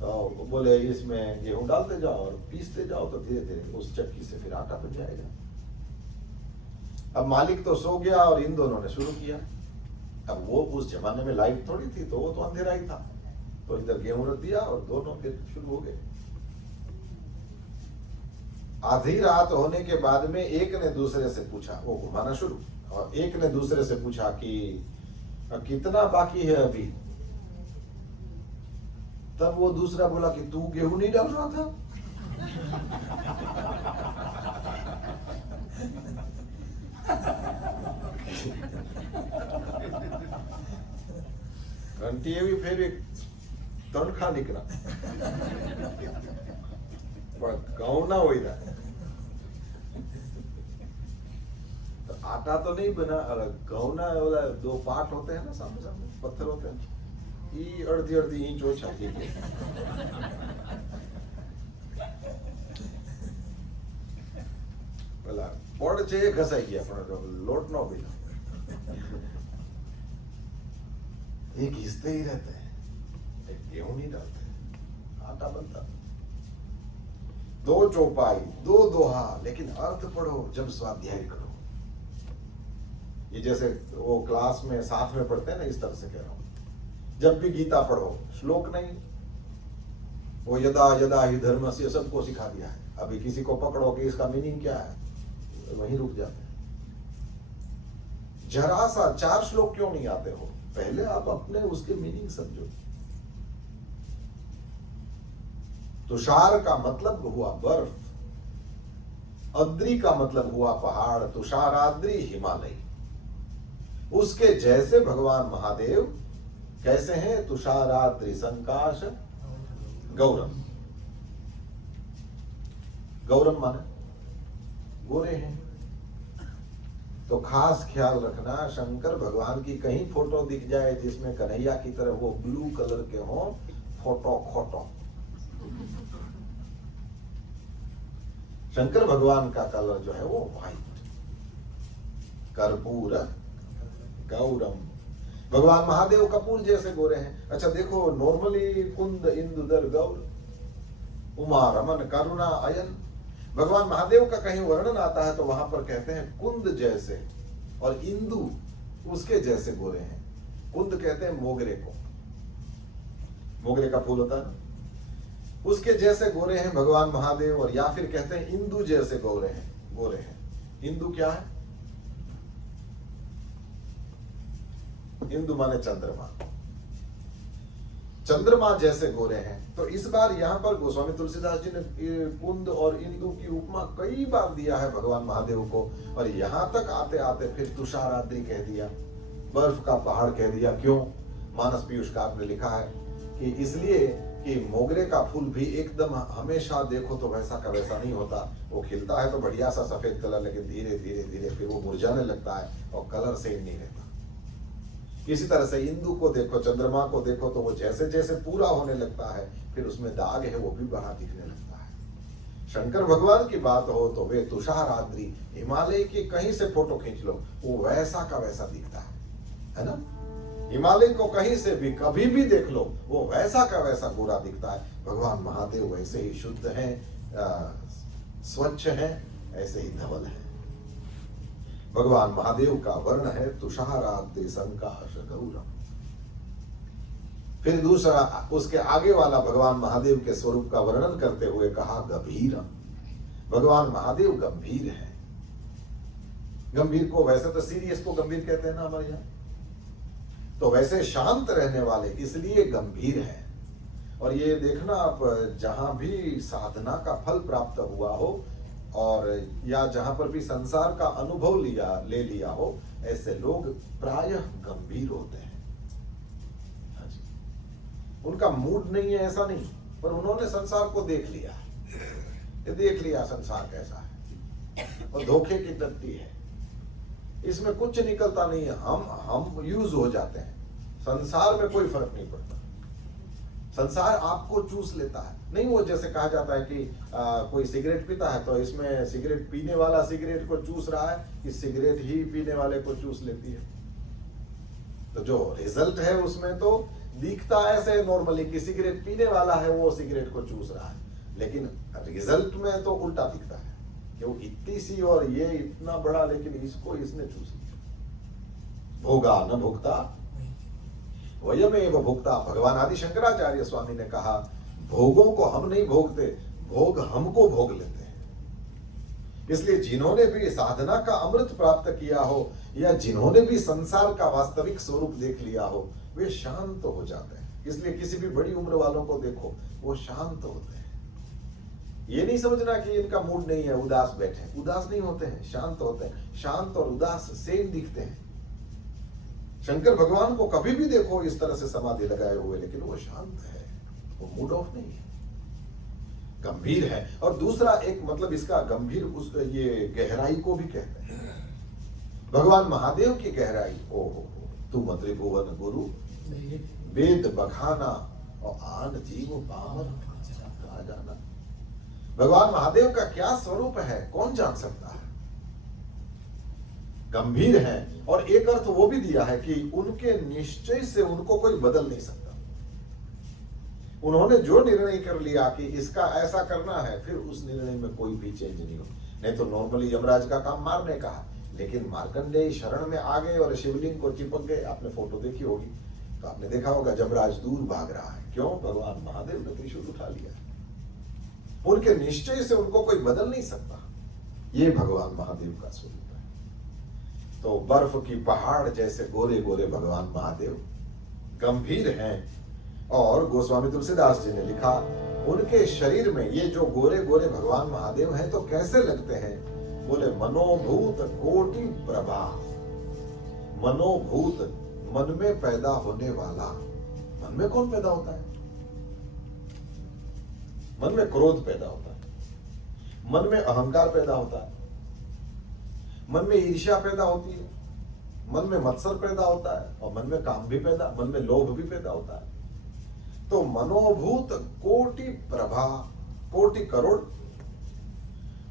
तो बोले इसमें गेहूं डालते जाओ और पीसते जाओ, तो धीरे धीरे उस चक्की से फिर आटा बन जाएगा। अब मालिक तो सो गया और इन दोनों ने शुरू किया। अब वो उस जमाने में लाइट थोड़ी थी, तो वो तो अंधेरा ही था, तो इधर गेहूं रख दिया और दोनों फिर शुरू हो गए। आधी रात होने के बाद में एक ने दूसरे से पूछा, वो घुमाना शुरू, और एक ने दूसरे से पूछा कि कितना बाकी है अभी? तब वो दूसरा बोला कि तू गेहूं नहीं डाल रहा था? घंटी भी फिर एक तनखा निकला गाँव ना हो इधर। तो आटा तो नहीं बना, गौना वाला दो पार्ट होते हैं ना, सामने सामने पत्थर होते हैं, ये अर्धी अर्धी इंच ओछा ठीक है। પેલા પડ છે એ ઘસાઈ ગયા પણ લોટ નો પીલો, ये घिसते ही रहते हैं, गेहूं नहीं डालते, आटा बनता। दो चौपाई, दो दोहा, लेकिन अर्थ पढ़ो जब स्वाध्याय करो। ये जैसे वो क्लास में साथ में पढ़ते हैं ना, इस तरह से कह रहा हूं। जब भी गीता पढ़ो, श्लोक नहीं, वो यदा यदा ही धर्म से सबको सिखा दिया है। अभी किसी को पकड़ो कि इसका मीनिंग क्या है, वहीं रुक जाते हैं। जरा सा 4 श्लोक क्यों नहीं आते हो, पहले आप अपने उसके मीनिंग समझो। तुषार का मतलब हुआ बर्फ, अद्रि का मतलब हुआ पहाड़, तुषाराद्रि हिमालय। उसके जैसे भगवान महादेव कैसे हैं? तुषाराद्रि संकाश गौरम। गौरम माने गोरे हैं, तो खास ख्याल रखना, शंकर भगवान की कहीं फोटो दिख जाए जिसमें कन्हैया की तरह वो ब्लू कलर के हो, फोटो खोटो। शंकर भगवान का कलर जो है वो व्हाइट, कर्पूर गौरम। भगवान महादेव कपूर जैसे गोरे हैं। अच्छा देखो, नॉर्मली कुंद इंदुदर गौर उमा रमन करुणा अयन, भगवान महादेव का कहीं वर्णन आता है तो वहां पर कहते हैं कुंद जैसे, और इंदु उसके जैसे गोरे हैं। कुंद कहते हैं मोगरे को, मोगरे का फूल होता है ना, उसके जैसे गोरे हैं भगवान महादेव। और या फिर कहते हैं इंदु जैसे गोरे हैं। इंदु क्या है? इंदु माने चंद्रमा, चंद्रमा जैसे गोरे हैं। तो इस बार यहाँ पर गोस्वामी तुलसीदास जी ने कुंद और इंदु की उपमा कई बार दिया है भगवान महादेव को। और यहाँ तक आते आते फिर तुषाराद्रि कह दिया, बर्फ का पहाड़ कह दिया। क्यों? मानस पीयूषकार ने लिखा है कि इसलिए कि मोगरे का फूल भी एकदम हमेशा देखो तो वैसा का वैसा नहीं होता। वो खिलता है तो बढ़िया सा सफेद कलर, लेकिन धीरे धीरे धीरे फिर वो मुरझाने लगता है और कलर सेम नहीं रहता। इसी तरह से इंदु को देखो, चंद्रमा को देखो तो वो जैसे जैसे पूरा होने लगता है फिर उसमें दाग है वो भी बड़ा दिखने लगता है। शंकर भगवान की बात हो तो वे तुषाराद्रि, हिमालय की कहीं से फोटो खींच लो वो वैसा का वैसा दिखता है ना। हिमालय को कहीं से भी कभी भी देख लो वो वैसा का वैसा गोरा दिखता है। भगवान महादेव वैसे ही शुद्ध हैं, स्वच्छ हैं, ऐसे ही धवल हैं। भगवान महादेव का वर्ण है तुषाराद्रि संकाश गौरम। फिर दूसरा, उसके आगे वाला भगवान महादेव के स्वरूप का वर्णन करते हुए कहा गंभीरम। भगवान महादेव गंभीर है। गंभीर को वैसे तो सीरियस को गंभीर कहते हैं ना हमारे यहाँ, तो वैसे शांत रहने वाले इसलिए गंभीर है। और ये देखना आप, जहां भी साधना का फल प्राप्त हुआ हो और या जहां पर भी संसार का अनुभव ले लिया हो, ऐसे लोग प्रायः गंभीर होते हैं। उनका मूड नहीं है ऐसा नहीं, पर उन्होंने संसार को देख लिया, ये देख लिया संसार कैसा है और धोखे की टट्टी है, इसमें कुछ निकलता नहीं है। हम यूज हो जाते हैं, संसार में कोई फर्क नहीं पड़ता। संसार आपको चूस लेता है। नहीं, वो जैसे कहा जाता है कि कोई सिगरेट पीता है तो इसमें सिगरेट पीने वाला सिगरेट को चूस रहा है कि सिगरेट ही पीने वाले को चूस लेती है। तो जो रिजल्ट है उसमें तो दिखता ऐसे नॉर्मली कि सिगरेट पीने वाला है वो सिगरेट को चूस रहा है, लेकिन रिजल्ट में तो उल्टा दिखता है कि वो इतनी सी और ये इतना बड़ा, लेकिन इसको इसने चूस लिया। भोगा न भुगता वयमेव भुगता। भगवान आदि शंकराचार्य स्वामी ने कहा, भोगों को हम नहीं भोगते, भोग हमको भोग लेते हैं। इसलिए जिन्होंने भी साधना का अमृत प्राप्त किया हो या जिन्होंने भी संसार का वास्तविक स्वरूप देख लिया हो, वे शांत हो जाते हैं। इसलिए किसी भी बड़ी उम्र वालों को देखो, वो शांत होते हैं। ये नहीं समझना कि इनका मूड नहीं है, उदास बैठे, उदास नहीं होते हैं, शांत होते हैं। शांत और उदास सेम दिखते हैं। शंकर भगवान को कभी भी देखो इस तरह से समाधि लगाए हुए, लेकिन वो शांत है, वो मूड ऑफ नहीं है, गंभीर है। और दूसरा एक मतलब इसका गंभीर, उस ये गहराई को भी कहते हैं। भगवान महादेव की गहराई, ओ हो, तुम त्रिभुवन गुरु वेद बखाना और आन जीव पावन जाना। भगवान महादेव का क्या स्वरूप है कौन जान सकता है। गंभीर है। और एक अर्थ वो भी दिया है कि उनके निश्चय से उनको कोई बदल नहीं सकता। उन्होंने जो निर्णय कर लिया कि इसका ऐसा करना है, फिर उस निर्णय में कोई भी चेंज नहीं हो। नहीं तो नॉर्मली यमराज का काम मारने का है, लेकिन मार्कंडेय शरण में आ गए और शिवलिंग को चिपक गए। आपने फोटो देखी होगी तो आपने देखा होगा यमराज दूर भाग रहा है। क्यों? भगवान महादेव ने त्रिशूल उठा लिया। उनके निश्चय से उनको कोई बदल नहीं सकता। ये भगवान महादेव का स्वरूप है। तो बर्फ की पहाड़ जैसे गोरे गोरे भगवान महादेव गंभीर हैं। और गोस्वामी तुलसीदास जी ने लिखा, उनके शरीर में ये जो गोरे गोरे भगवान महादेव हैं तो कैसे लगते हैं? बोले मनोभूत कोटि प्रभा। मनोभूत, मन में पैदा होने वाला। मन में कौन पैदा होता है? मन में क्रोध पैदा होता है, मन में अहंकार पैदा होता है, मन में ईर्ष्या पैदा होती है, मन में मत्सर पैदा होता है, और मन में काम भी पैदा, मन में लोभ भी पैदा होता है। तो मनोभूत कोटि प्रभा, कोटि करोड़,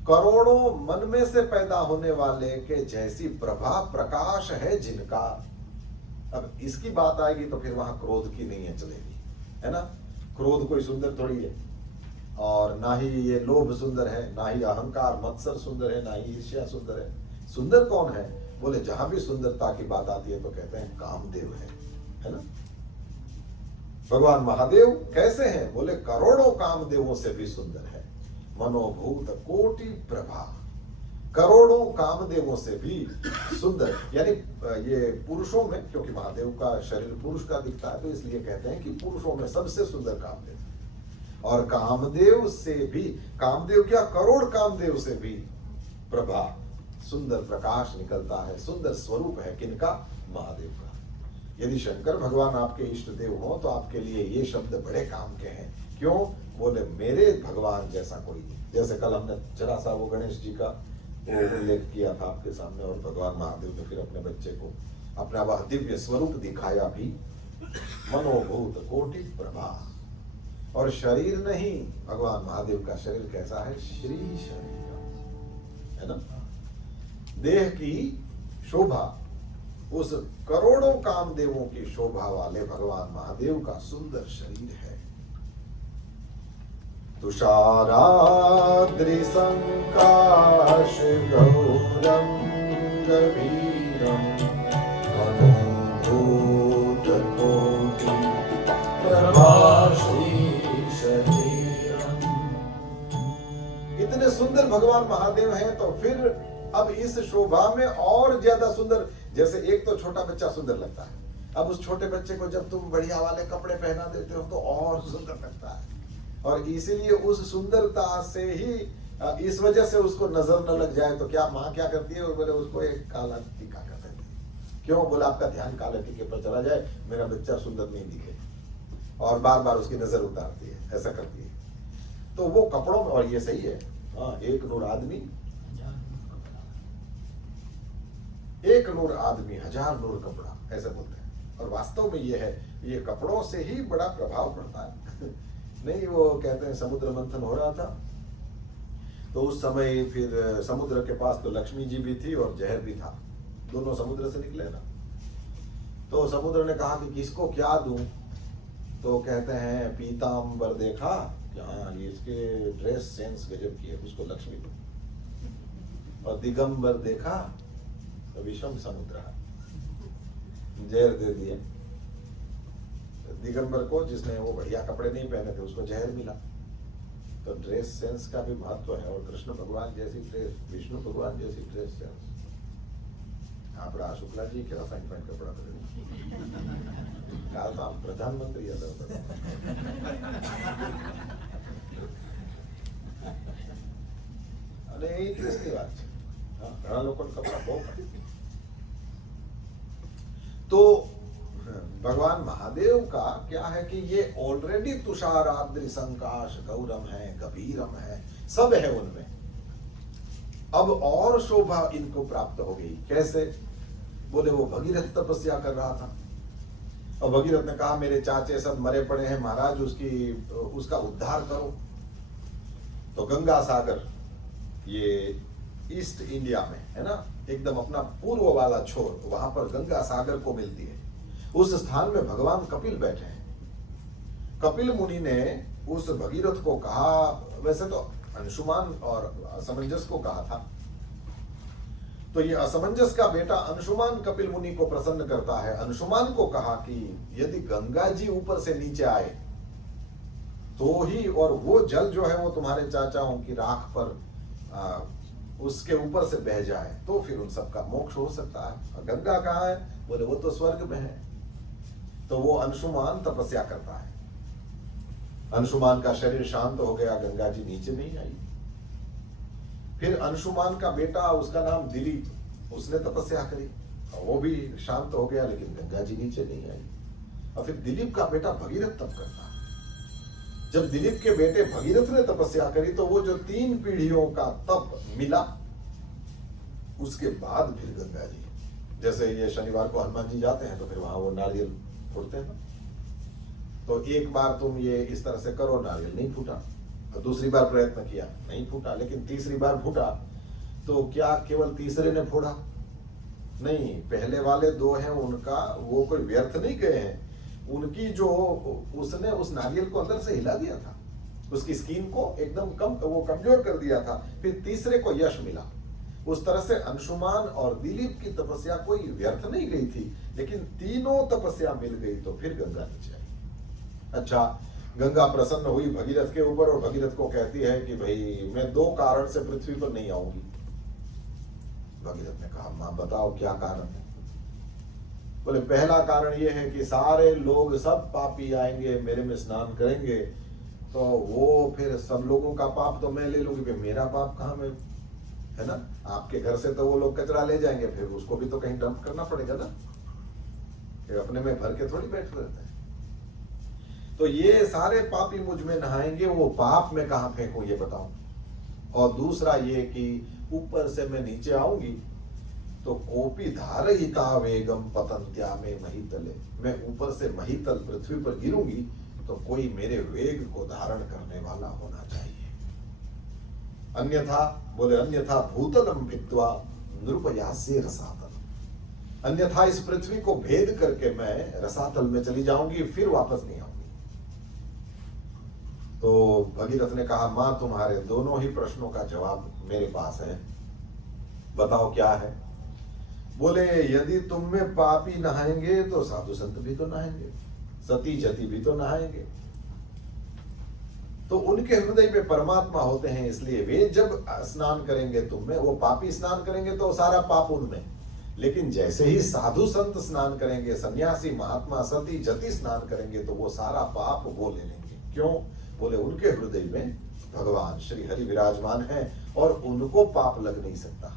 करोड़ों मन में से पैदा होने वाले के जैसी प्रभा प्रकाश है जिनका। अब इसकी बात आएगी तो फिर वहां क्रोध की नहीं है चलेगी, है ना। क्रोध कोई सुंदर थोड़ी है, और ना ही ये लोभ सुंदर है, ना ही अहंकार मत्सर सुंदर है, ना ही ईर्ष्या सुंदर है। सुंदर कौन है? बोले जहां भी सुंदरता की बात आती है तो कहते हैं कामदेव है ना। भगवान महादेव कैसे हैं? बोले करोड़ों कामदेवों से भी सुंदर है। मनोभूत कोटि प्रभा, करोड़ों कामदेवों से भी सुंदर, यानी ये पुरुषों में, क्योंकि महादेव का शरीर पुरुष का दिखता है तो इसलिए कहते हैं कि पुरुषों में सबसे सुंदर कामदेव। और कामदेव से भी, कामदेव क्या, करोड़ कामदेव से भी प्रभा, सुंदर प्रकाश निकलता है, सुंदर स्वरूप है किनका? महादेव का। यदि शंकर भगवान आपके इष्ट देव हो तो आपके लिए ये शब्द बड़े काम के हैं। क्यों? बोले मेरे भगवान जैसा कोई नहीं। जैसे कल हमने जरा सा वो गणेश जी का उल्लेख किया था आपके सामने, और भगवान महादेव ने फिर अपने बच्चे को अपना वह दिव्य स्वरूप दिखाया भी। मनोभूत कोटि प्रभा, और शरीर नहीं, भगवान महादेव का शरीर कैसा है? श्री शरीर है ना। देह की शोभा उस करोड़ों कामदेवों की शोभा वाले भगवान महादेव का सुंदर शरीर है। तुषाराद्रिसंकाश गौरम गभीरम मनोभूत कोटि प्रभाश्री शरीरम। इतने सुंदर भगवान महादेव हैं तो फिर अब इस शोभा में और ज्यादा सुंदर, जैसे एक तो छोटा बच्चा सुंदर लगता है, अब उस छोटे बच्चे को जब तुम बढ़िया वाले कपड़े पहना देते हो तो और सुंदर लगता है। और इसीलिए उस सुंदरता से ही, इस वजह से उसको नजर न लग जाए तो क्या माँ क्या करती है? बोले उसको एक काला टीका कर देती है। क्यों? बोले आपका ध्यान काले टीके पर चला जाए, मेरा बच्चा सुंदर नहीं दिखे, और बार बार उसकी नजर उतारती है, ऐसा करती है। तो वो कपड़ों में, और ये सही है, हाँ, एक नूर आदमी हजार नूर कपड़ा, ऐसे बोलते हैं। और वास्तव में ये है, ये कपड़ों से ही बड़ा प्रभाव पड़ता है। नहीं, वो कहते हैं समुद्र मंथन हो रहा था तो उस समय फिर समुद्र के पास तो लक्ष्मी जी भी थी और जहर भी था, दोनों समुद्र से निकले ना। तो समुद्र ने कहा कि किसको क्या दूं? तो कहते हैं पीतांबर देखा कि हाँ इसके ड्रेस सेंस गजब की है, उसको लक्ष्मी दो। और दिगंबर देखा तो विषम समुद्र, जहर दे दिया। दिगंबर को, जिसने वो बढ़िया कपड़े नहीं पहने थे, उसको जहर मिला। तो ड्रेस सेंस का भी महत्व है। और कृष्ण भगवान जैसी ड्रेस, विष्णु भगवान जैसी ड्रेस सेंस, आप शुक्ला जी के फाइन फाइन कपड़ा पहने कहा प्रधानमंत्री અને એ ઇન્ટરેસ્ટની વાત છે। ઘણા લોકોને કપડા બહુ પડે। तो भगवान महादेव का क्या है कि ये ऑलरेडी तुषाराद्रि संकाश गौरम है, गभीरम है, सब है उनमें। अब और शोभा इनको प्राप्त हो गई। कैसे? बोले वो भगीरथ तपस्या कर रहा था और भगीरथ ने कहा मेरे चाचे सब मरे पड़े हैं महाराज, उसका उद्धार करो। तो गंगा सागर, ये ईस्ट इंडिया में है ना, एकदम अपना पूर्व वाला छोर, वहां पर गंगा सागर को मिलती है। उस स्थान में भगवान कपिल बैठे हैं। कपिल मुनि ने उस भगीरथ को कहा, वैसे तो अंशुमान और असमंजस को कहा था, तो ये असमंजस का बेटा अंशुमान कपिल मुनि को प्रसन्न करता है। अंशुमान को कहा कि यदि गंगा जी ऊपर से नीचे आए तो ही, और वो जल जो है वो तुम्हारे चाचाओं की राख पर उसके ऊपर से बह जाए तो फिर उन सबका मोक्ष हो सकता है। और गंगा कहाँ है? बोले वो तो स्वर्ग में है। तो वो अंशुमान तपस्या करता है। अंशुमान का शरीर शांत हो गया, गंगा जी नीचे नहीं आई। फिर अंशुमान का बेटा, उसका नाम दिलीप, उसने तपस्या करी और वो भी शांत हो गया, लेकिन गंगा जी नीचे नहीं आई। और फिर दिलीप का बेटा भगीरथ तप करता है। जब दिलीप के बेटे भगीरथ ने तपस्या करी तो वो जो 3 पीढ़ियों का तप मिला, उसके बाद फिर गंगा जी, जैसे ये शनिवार को हनुमान जी जाते हैं तो फिर वहां वो नारियल फोड़ते हैं ना, तो एक बार तुम ये इस तरह से करो, नारियल नहीं फूटा, और दूसरी बार प्रयत्न किया नहीं फूटा, लेकिन तीसरी बार फूटा, तो क्या केवल तीसरे ने फोड़ा? नहीं, पहले वाले दो हैं उनका वो कोई व्यर्थ नहीं गए हैं, उनकी जो उसने उस नारियल को अंदर से हिला दिया था, उसकी स्किन को एकदम वो कमजोर कर दिया था, फिर तीसरे को यश मिला। उस तरह से अंशुमान और दिलीप की तपस्या कोई व्यर्थ नहीं गई थी, लेकिन तीनों तपस्या मिल गई तो फिर गंगा नीचे आई। अच्छा, गंगा प्रसन्न हुई भगीरथ के ऊपर और भगीरथ को कहती है कि भाई मैं दो कारण से पृथ्वी पर नहीं आऊंगी। भगीरथ ने कहा मां बताओ क्या कारण है? बोले पहला कारण यह है कि सारे लोग सब पापी आएंगे, मेरे में स्नान करेंगे, तो वो फिर सब लोगों का पाप तो मैं ले लूंगी, मेरा पाप कहाँ में है ना? आपके घर से तो वो लोग कचरा ले जाएंगे, फिर उसको भी तो कहीं डंप करना पड़ेगा ना, फिर अपने में भर के थोड़ी बैठ रहते हैं। तो ये सारे पापी मुझ में नहाएंगे, वो पाप मैं कहाँ फेंकूं ये बताऊं। और दूसरा ये कि ऊपर से मैं नीचे आऊंगी तो कोपी धारयिता वेगम पतंत्या में महितले, मैं ऊपर से महितल पृथ्वी पर गिरूंगी तो कोई मेरे वेग को धारण करने वाला होना चाहिए। अन्यथा बोले अन्यथा भूतलम विद्वा नृपयास्य रसातल, अन्यथा इस पृथ्वी को भेद करके मैं रसातल में चली जाऊंगी, फिर वापस नहीं आऊंगी। तो भगीरथ ने कहा मां तुम्हारे दोनों ही प्रश्नों का जवाब मेरे पास है, बताओ क्या है? बोले यदि तुम में पापी नहाएंगे तो साधु संत भी तो नहाएंगे, सती जति भी तो नहाएंगे, तो उनके हृदय में परमात्मा होते हैं, इसलिए वे जब स्नान करेंगे तुम में, वो पापी स्नान करेंगे तो सारा पाप उनमें, लेकिन जैसे ही साधु संत स्नान करेंगे, सन्यासी महात्मा सती जति स्नान करेंगे तो वो सारा पाप वो ले लेंगे। क्यों? बोले उनके हृदय में भगवान श्री हरि विराजमान है और उनको पाप लग नहीं सकता।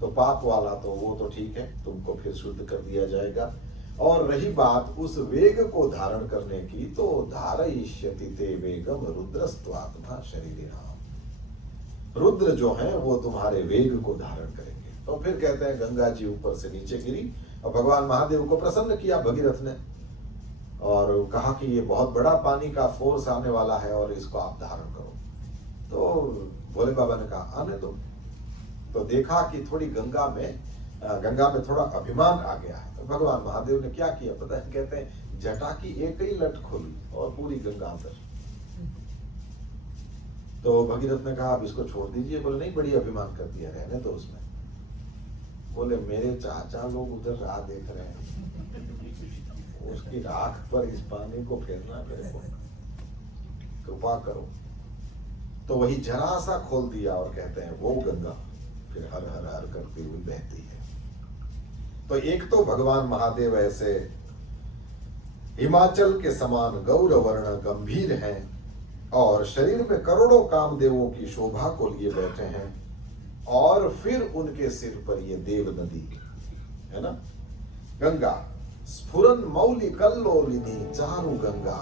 तो पाप वाला तो वो तो ठीक है, तुमको फिर शुद्ध कर दिया जाएगा। और रही बात उस वेग को धारण करने की, तो धारयिष्यति ते वेगम रुद्रस्त्वात्मा शरीरिणाम, रुद्र जो है वो तुम्हारे वेग को धारण करेंगे। तो फिर कहते हैं गंगा जी ऊपर से नीचे गिरी और भगवान महादेव को प्रसन्न किया भगीरथ ने, और कहा कि ये बहुत बड़ा पानी का फोर्स आने वाला है और इसको आप धारण करो। तो भोले बाबा ने कहा आने दो। तो देखा कि थोड़ी गंगा में थोड़ा अभिमान आ गया है, तो भगवान महादेव ने क्या किया पता है? कहते हैं जटा की एक ही लट खोली और पूरी गंगा अंदर। तो भगीरथ ने कहा अब इसको छोड़ दीजिए। बोले नहीं, बड़ी अभिमान कर दिया, रहने तो उसमें। बोले मेरे चाचा लोग उधर राह देख रहे हैं, उसकी राख पर इस पानी को फेरना मेरे को कृपा करो। तो वही जरा सा खोल दिया और कहते हैं वो गंगा फिर हर हर हर करती हुई बहती है। तो एक तो भगवान महादेव ऐसे हिमाचल के समान गौर वर्ण गंभीर हैं और शरीर में करोड़ों कामदेवों की शोभा को लिए बैठे हैं, और फिर उनके सिर पर ये देव नदी है ना, गंगा स्फुरन मौली कल्लोलिनी चारु गंगा।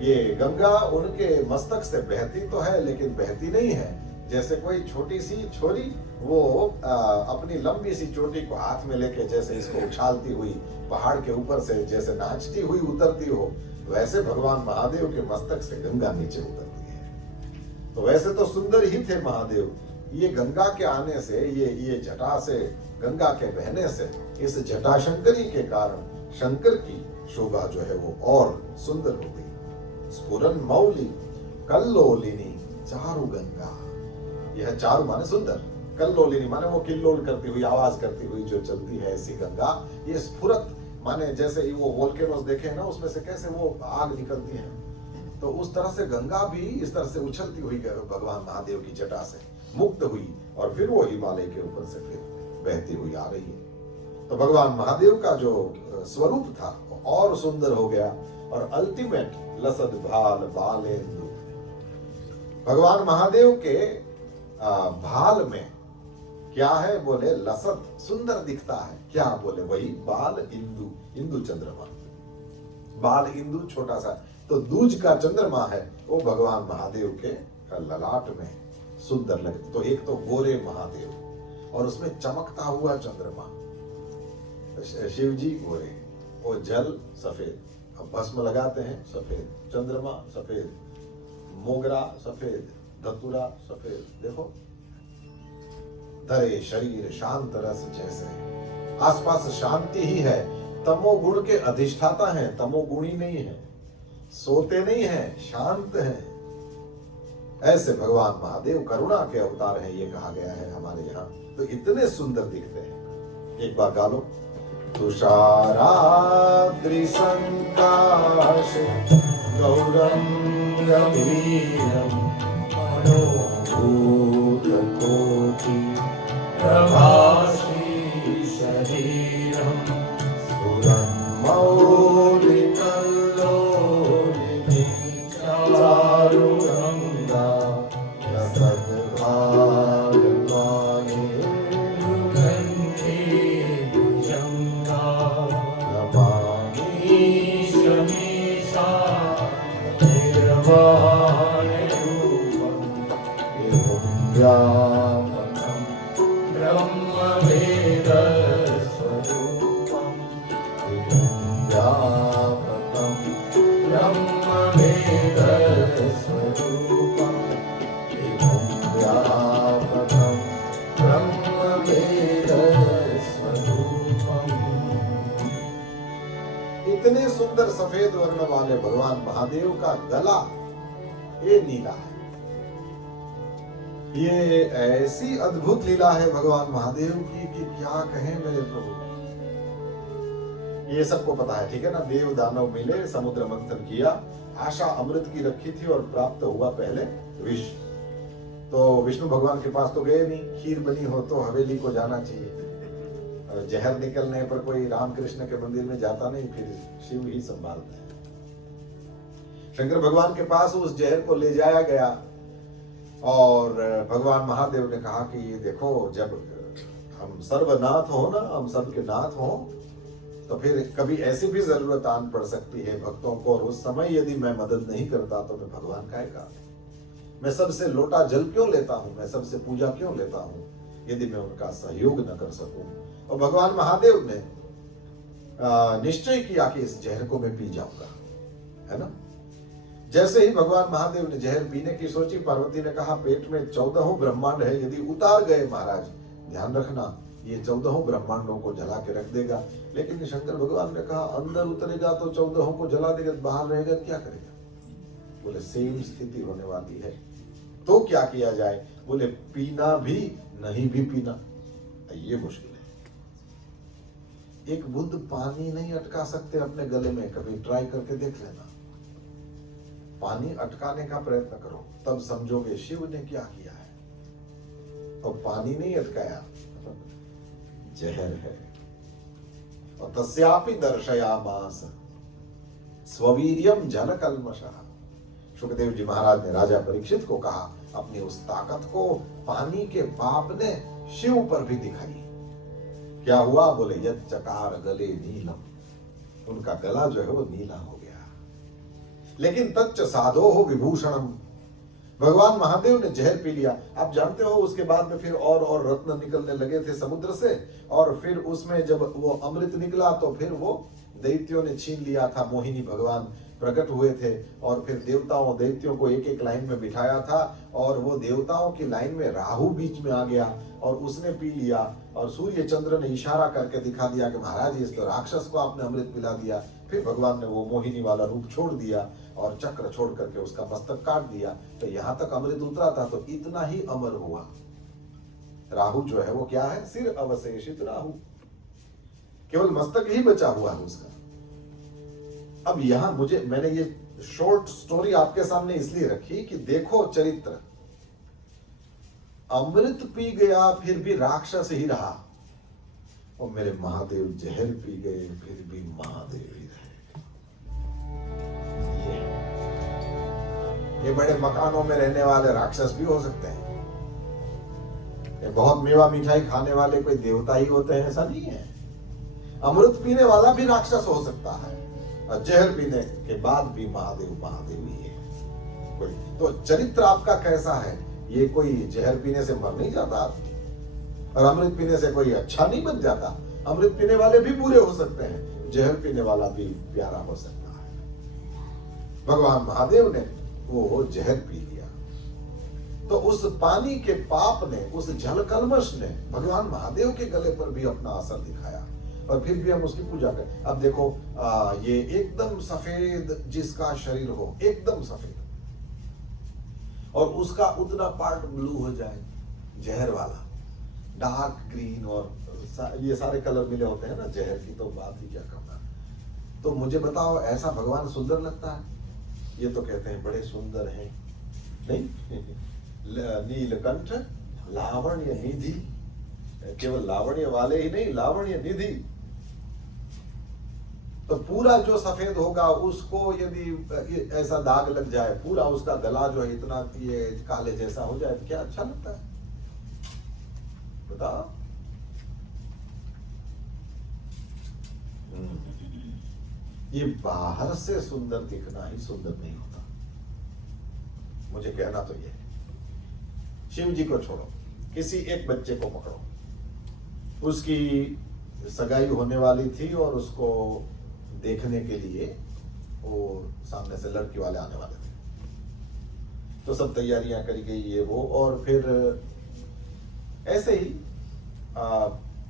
ये गंगा उनके मस्तक से बहती तो है लेकिन बहती नहीं है। जैसे कोई छोटी सी छोरी वो अपनी लंबी सी चोटी को हाथ में लेके जैसे इसको उछालती हुई पहाड़ के ऊपर से जैसे नाचती हुई उतरती हो, वैसे भगवान महादेव के मस्तक से गंगा नीचे उतरती है। तो वैसे तो सुंदर ही थे महादेव, ये गंगा के आने से, ये जटा से, गंगा के बहने से, इस जटाशंकरी के कारण शंकर की शोभा जो है वो और सुंदर हो गई। स्फुरन मौली कल्लोलिनी चारु गंगा, यह चारु माने सुंदर, कल्लोलिनी माने वो किल्लोल करती हुई, आवाज करती हुई जो चलती है ऐसी गंगा। ये स्फुरत माने जैसे वो वोल्केनोस देखे ना, उसमें से कैसे वो आग निकलती है, तो उस तरह से गंगा भी इस तरह से उछलती हुई भगवान महादेव की जटा से मुक्त हुई और फिर वो हिमालय के ऊपर से फिर बहती हुई आ रही है। तो भगवान महादेव का जो स्वरूप था और सुंदर हो गया, और अल्टीमेट लसद भाल बालेंदु, भगवान महादेव के भाल में क्या है? बोले लसत, सुंदर दिखता है। क्या? बोले वही बाल इंदु, इंदु चंद्रमा, बाल इंदु छोटा सा, तो दूज का चंद्रमा है वो भगवान महादेव के ललाट में सुंदर लगते। तो एक तो गोरे महादेव, और उसमें चमकता हुआ चंद्रमा। शिव जी गोरे, वो जल सफेद, अब भस्म लगाते हैं सफेद, चंद्रमा सफेद, मोगरा सफेद, धतूरा सफेद। देखो धरे शरीर शांत रस जैसे, आसपास शांति ही है। तमोगुण के अधिष्ठाता हैं, तमोगुणी नहीं है, सोते नहीं हैं, शांत हैं। ऐसे भगवान महादेव करुणा के अवतार हैं, ये कहा गया है हमारे यहाँ। तो इतने सुंदर दिखते हैं। एक बार गा लो। तुषाराद्रि संकाश गौरम गंभीरम मनोभूत कोटि प्रभासी शरीरम स्फुरन् मौलिकल्लोलिनी चारुगंगा रसद्भागवाणी गंधे भुजंगा नमामि ईशमीशा निर्वाण रूपम व्यापकम् ब्रह्मवेद स्वरूपम व्यापकम् ब्रह्मवेद स्वरूपम व्यापकम् ब्रह्मवेद स्वरूपम। इतने सुंदर सफेद वर्ण वाले भगवान महादेव का गला ये नीला है। ये ऐसी अद्भुत लीला है भगवान महादेव की कि क्या कहें मेरे प्रभु। ये सबको पता है, ठीक है ना। देव दानव मिले, समुद्र मंथन किया, आशा अमृत की रखी थी और प्राप्त हुआ पहले विष। तो विष्णु भगवान के पास तो गए नहीं, खीर बनी हो तो हवेली को जाना चाहिए। जहर निकलने पर कोई रामकृष्ण के मंदिर में जाता नहीं, फिर शिव ही संभालते हैं। शंकर भगवान के पास उस जहर को ले जाया गया और भगवान महादेव ने कहा कि ये देखो, जब हम सर्वनाथ हो ना, हम सबके नाथ हो, तो फिर कभी ऐसी भी जरूरत आन पड़ सकती है भक्तों को, और उस समय यदि मैं मदद नहीं करता तो मैं भगवान का का मैं सबसे लोटा जल क्यों लेता हूं, मैं सबसे पूजा क्यों लेता हूं, यदि मैं उनका सहयोग न कर सकूं। और भगवान महादेव ने निश्चय किया कि इस जहर को मैं पी जाऊंगा, है ना। जैसे ही भगवान महादेव ने जहर पीने की सोची, पार्वती ने कहा पेट में 14 ब्रह्मांड है, यदि उतार गए महाराज ध्यान रखना ये 14 ब्रह्मांडों को जला के रख देगा। लेकिन शंकर भगवान ने कहा अंदर उतरेगा तो 14 को जला देगा, बाहर रहेगा क्या करेगा। बोले सेम स्थिति होने वाली है, तो क्या किया जाए। बोले पीना भी नहीं भी पीना, ये मुश्किल है। एक बूंद पानी नहीं अटका सकते अपने गले में, कभी ट्राई करके देख लेना। पानी अटकाने का प्रयत्न करो, तब समझोगे शिव ने क्या किया है। और पानी नहीं अटकाया, जहर है। और तस्यापि दर्शयामास स्ववीर्यम जल कल्मषः। सुखदेव जी महाराज ने राजा परीक्षित को कहा अपनी उस ताकत को पानी के पाप ने शिव पर भी दिखाई। क्या हुआ, बोले यद चकार गले नीलम, उनका गला जो है वो नीला हो गया। लेकिन तच्च साधो हो विभूषणम, भगवान महादेव ने जहर पी लिया। आप जानते हो उसके बाद में फिर और रत्न निकलने लगे थे समुद्र से, और फिर उसमें जब वो अमृत निकला तो फिर वो दैत्यों ने छीन लिया था। मोहिनी भगवान प्रकट हुए थे और फिर देवताओं दैत्यों को एक एक लाइन में बिठाया था, और वो देवताओं की लाइन में राहु बीच में आ गया और उसने पी लिया। और सूर्य चंद्र ने इशारा करके दिखा दिया कि महाराज इस तो राक्षस को आपने अमृत पिला दिया। फिर भगवान ने वो मोहिनी वाला रूप छोड़ दिया और चक्र छोड़ करके उसका मस्तक काट दिया। तो यहां तक अमृत उतरा था, तो इतना ही अमर हुआ। राहु जो है वो क्या है, सिर अवशेषित राहु, केवल मस्तक ही बचा हुआ है उसका। अब यहां मैंने ये शॉर्ट स्टोरी आपके सामने इसलिए रखी कि देखो चरित्र, अमृत पी गया फिर भी राक्षस ही रहा, और मेरे महादेव जहर पी गए फिर भी महादेव ही रहे। ये बड़े मकानों में रहने वाले राक्षस भी हो सकते हैं, ये बहुत मेवा मिठाई खाने वाले कोई देवता ही होते हैं, ऐसा नहीं है। अमृत पीने वाला भी राक्षस हो सकता है, और जहर पीने के बाद भी महादेव महादेव ही है कोई। तो चरित्र आपका कैसा है, ये कोई जहर पीने से मर नहीं जाता आदमी। और अमृत पीने से कोई अच्छा नहीं बन जाता। अमृत पीने वाले भी बुरे हो सकते हैं, जहर पीने वाला भी प्यारा हो सकता है। भगवान महादेव ने वो जहर पी लिया, तो उस पानी के पाप ने, उस जल कलमश ने भगवान महादेव के गले पर भी अपना असर दिखाया, और फिर भी हम उसकी पूजा करें। अब देखो ये एकदम सफेद जिसका शरीर हो, एकदम सफेद, और उसका उतना पार्ट ब्लू हो जाए, जहर वाला, डार्क ग्रीन, और ये सारे कलर मिले होते हैं ना जहर की, तो बात ही क्या करना। तो मुझे बताओ, ऐसा भगवान सुंदर लगता है? ये तो कहते हैं बड़े सुंदर हैं, नहीं? नीलकंठ लावण्य निधि, केवल लावण्य वाले ही नहीं, लावण्य निधि। तो पूरा जो सफेद होगा उसको यदि ऐसा दाग लग जाए, पूरा उसका गला जो है इतना ये काले जैसा हो जाए, तो क्या अच्छा लगता है? बताओ। ये बाहर से सुंदर दिखना ही सुंदर नहीं होता। मुझे कहना तो ये है, शिव जी को छोड़ो, किसी एक बच्चे को पकड़ो, उसकी सगाई होने वाली थी और उसको देखने के लिए वो सामने से लड़की वाले आने वाले थे, तो सब तैयारियां करी गई ये वो, और फिर ऐसे ही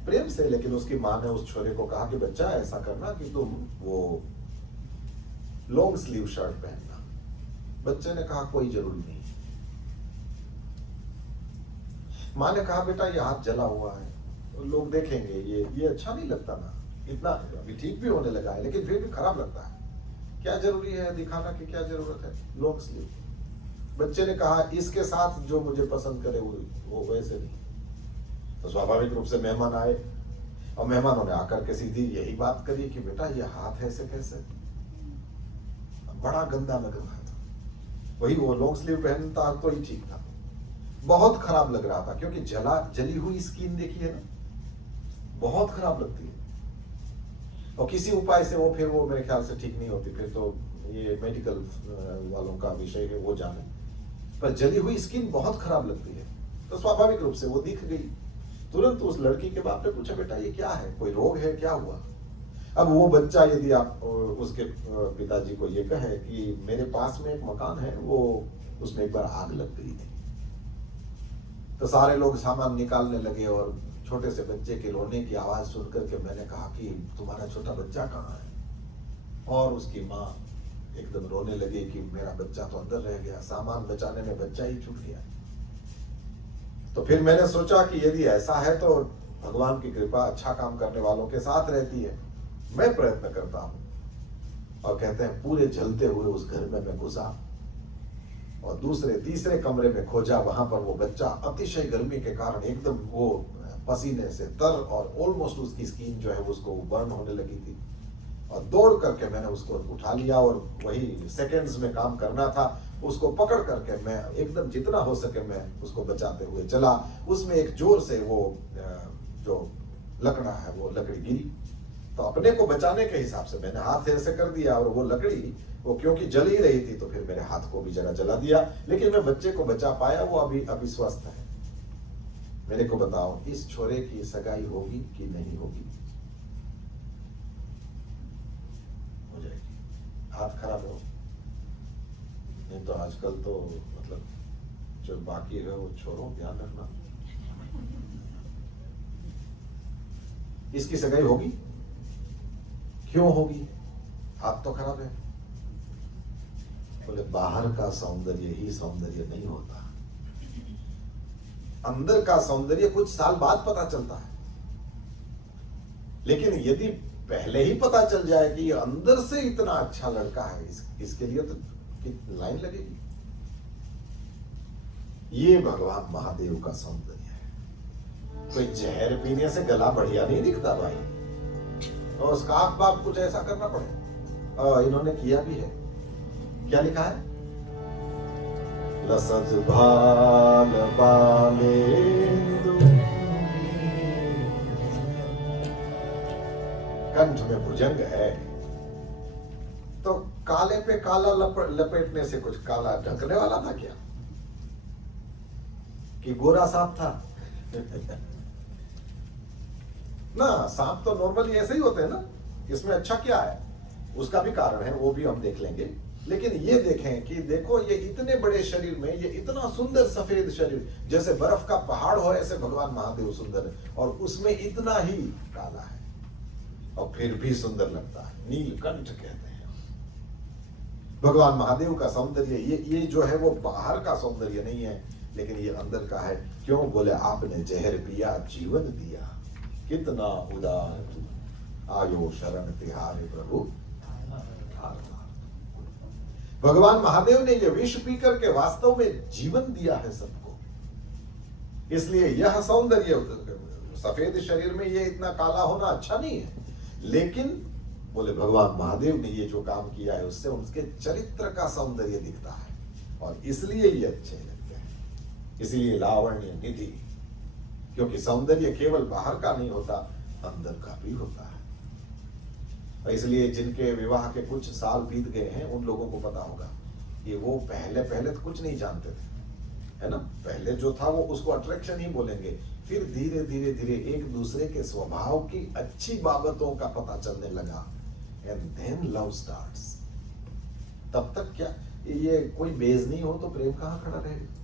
प्रेम से, लेकिन उसकी माँ ने उस छोरे को कहा कि बच्चा ऐसा करना कि तुम वो लॉन्ग स्लीव शर्ट पहनना। बच्चे ने कहा कोई जरूरी नहीं। माँ ने कहा बेटा ये हाथ जला हुआ है, लोग देखेंगे, ये अच्छा नहीं लगता ना, इतना अभी ठीक भी होने लगा है लेकिन फिर भी खराब लगता है, क्या जरूरी है दिखाना की, क्या जरूरत है लॉन्ग स्लीव। बच्चे ने कहा इसके साथ जो मुझे पसंद करे वो वैसे नहीं। तो स्वाभाविक रूप से मेहमान आए, और मेहमानों ने आकर के सीधी यही बात करी कि बेटा ये हाथ ऐसे कैसे, बड़ा गंदा लग रहा था। वही वो लॉन्ग स्लीव पहनता तो ही ठीक था, बहुत खराब लग रहा था, क्योंकि जली हुई स्किन देखिए ना, बहुत खराब लगती है, और किसी उपाय से वो फिर वो मेरे ख्याल से ठीक नहीं होती, फिर तो ये मेडिकल वालों का विषय है, वो जाने। पर जली हुई स्किन बहुत खराब लगती है, तो स्वाभाविक रूप से वो दिख गई। तुरंत उस लड़की के बाप ने पूछा बेटा ये क्या है, कोई रोग है, क्या हुआ? अब वो बच्चा यदि आप उसके पिताजी को ये कहे कि मेरे पास में एक मकान है, वो उसमें एक बार आग लग गई थी, तो सारे लोग सामान निकालने लगे, और छोटे से बच्चे के रोने की आवाज सुनकर के मैंने कहा कि तुम्हारा छोटा बच्चा कहाँ है? और उसकी माँ एकदम रोने लगी कि मेरा बच्चा तो अंदर रह गया, सामान बचाने में बच्चा ही छूट गया। तो फिर मैंने सोचा कि यदि ऐसा है तो भगवान की कृपा अच्छा काम करने वालों के साथ रहती है, मैं प्रयत्न करता हूं। और कहते हैं पूरे जलते हुए उस घर में मैं घुसा, और दूसरे तीसरे कमरे में खोजा, वहां पर वो बच्चा अतिशय गर्मी के कारण एकदम वो पसीने से तर, और ऑलमोस्ट उसकी स्किन जो है उसको बर्न होने लगी थी, और दौड़ करके मैंने उसको उठा लिया, और वही सेकंड्स में काम करना था, उसको पकड़ करके मैं एकदम जितना हो सके मैं उसको बचाते हुए चला। उसमें एक जोर से वो जो लकड़ा है वो लकड़ी गिरी, तो अपने को बचाने के हिसाब से मैंने हाथ ऐसे कर दिया, और वो लकड़ी वो क्योंकि जल ही रही थी तो फिर मेरे हाथ को भी जला दिया, लेकिन मैं बच्चे को बचा पाया, वो अभी स्वस्थ है। मेरे को बताओ इस छोरे की सगाई होगी कि नहीं होगी? हो जाएगी, हाथ खराब हो, नहीं तो आजकल तो मतलब जो बाकी है वो छोड़ो, ध्यान रखना। इसकी सगाई होगी, क्यों होगी? हाथ तो खराब है। बोले बाहर का सौंदर्य ही सौंदर्य नहीं होता, अंदर का सौंदर्य कुछ साल बाद पता चलता है। लेकिन यदि पहले ही पता चल जाए कि ये अंदर से इतना अच्छा लड़का है, इसके लिए तो लाइन लगेगी। ये भगवान महादेव का सौंदर्य है। कोई जहर पीने से गला बढ़िया नहीं दिखता भाई, और स्कार्फ बाप कुछ ऐसा करना पड़े, और इन्होंने किया भी है। क्या लिखा है? लसज भाल बालेंदु, कंठ में भुजंग है, तो काले पे काला लपेटने से कुछ काला ढकने वाला था क्या, कि गोरा साफ था? ना, सांप तो नॉर्मली ऐसे ही होते हैं ना, इसमें अच्छा क्या है, उसका भी कारण है, वो भी हम देख लेंगे। लेकिन ये देखें कि देखो ये इतने बड़े शरीर में ये इतना सुंदर सफेद शरीर, जैसे बर्फ का पहाड़ हो ऐसे भगवान महादेव सुंदर है, और उसमें इतना ही काला है और फिर भी सुंदर लगता है, नीलकंठ कहते हैं। भगवान महादेव का सौंदर्य ये जो है वो बाहर का सौंदर्य नहीं है, लेकिन ये अंदर का है। क्यों? बोले आपने जहर पिया जीवन दिया, कितना उदार आयो शरण तिहारे प्रभु। भगवान महादेव ने ये विष पी करके वास्तव में जीवन दिया है सबको, इसलिए यह सौंदर्य, सफेद शरीर में ये इतना काला होना अच्छा नहीं है, लेकिन बोले भगवान महादेव ने ये जो काम किया है उससे उनके चरित्र का सौंदर्य दिखता है, और इसलिए ये अच्छे लगते हैं। इसलिए लावण्य निधि, क्योंकि सौंदर्य केवल बाहर का नहीं होता, अंदर का भी होता है। और इसलिए जिनके विवाह के कुछ साल बीत गए हैं उन लोगों को पता होगा कि वो पहले तो कुछ नहीं जानते थे, है ना। पहले जो था वो उसको अट्रैक्शन ही बोलेंगे, फिर धीरे धीरे एक दूसरे के स्वभाव की अच्छी बाबतों का पता चलने लगा, एंड देन लव स्टार्ट्स। तब तक क्या ये कोई बेज नहीं हो तो प्रेम कहाँ खड़ा रहेगा।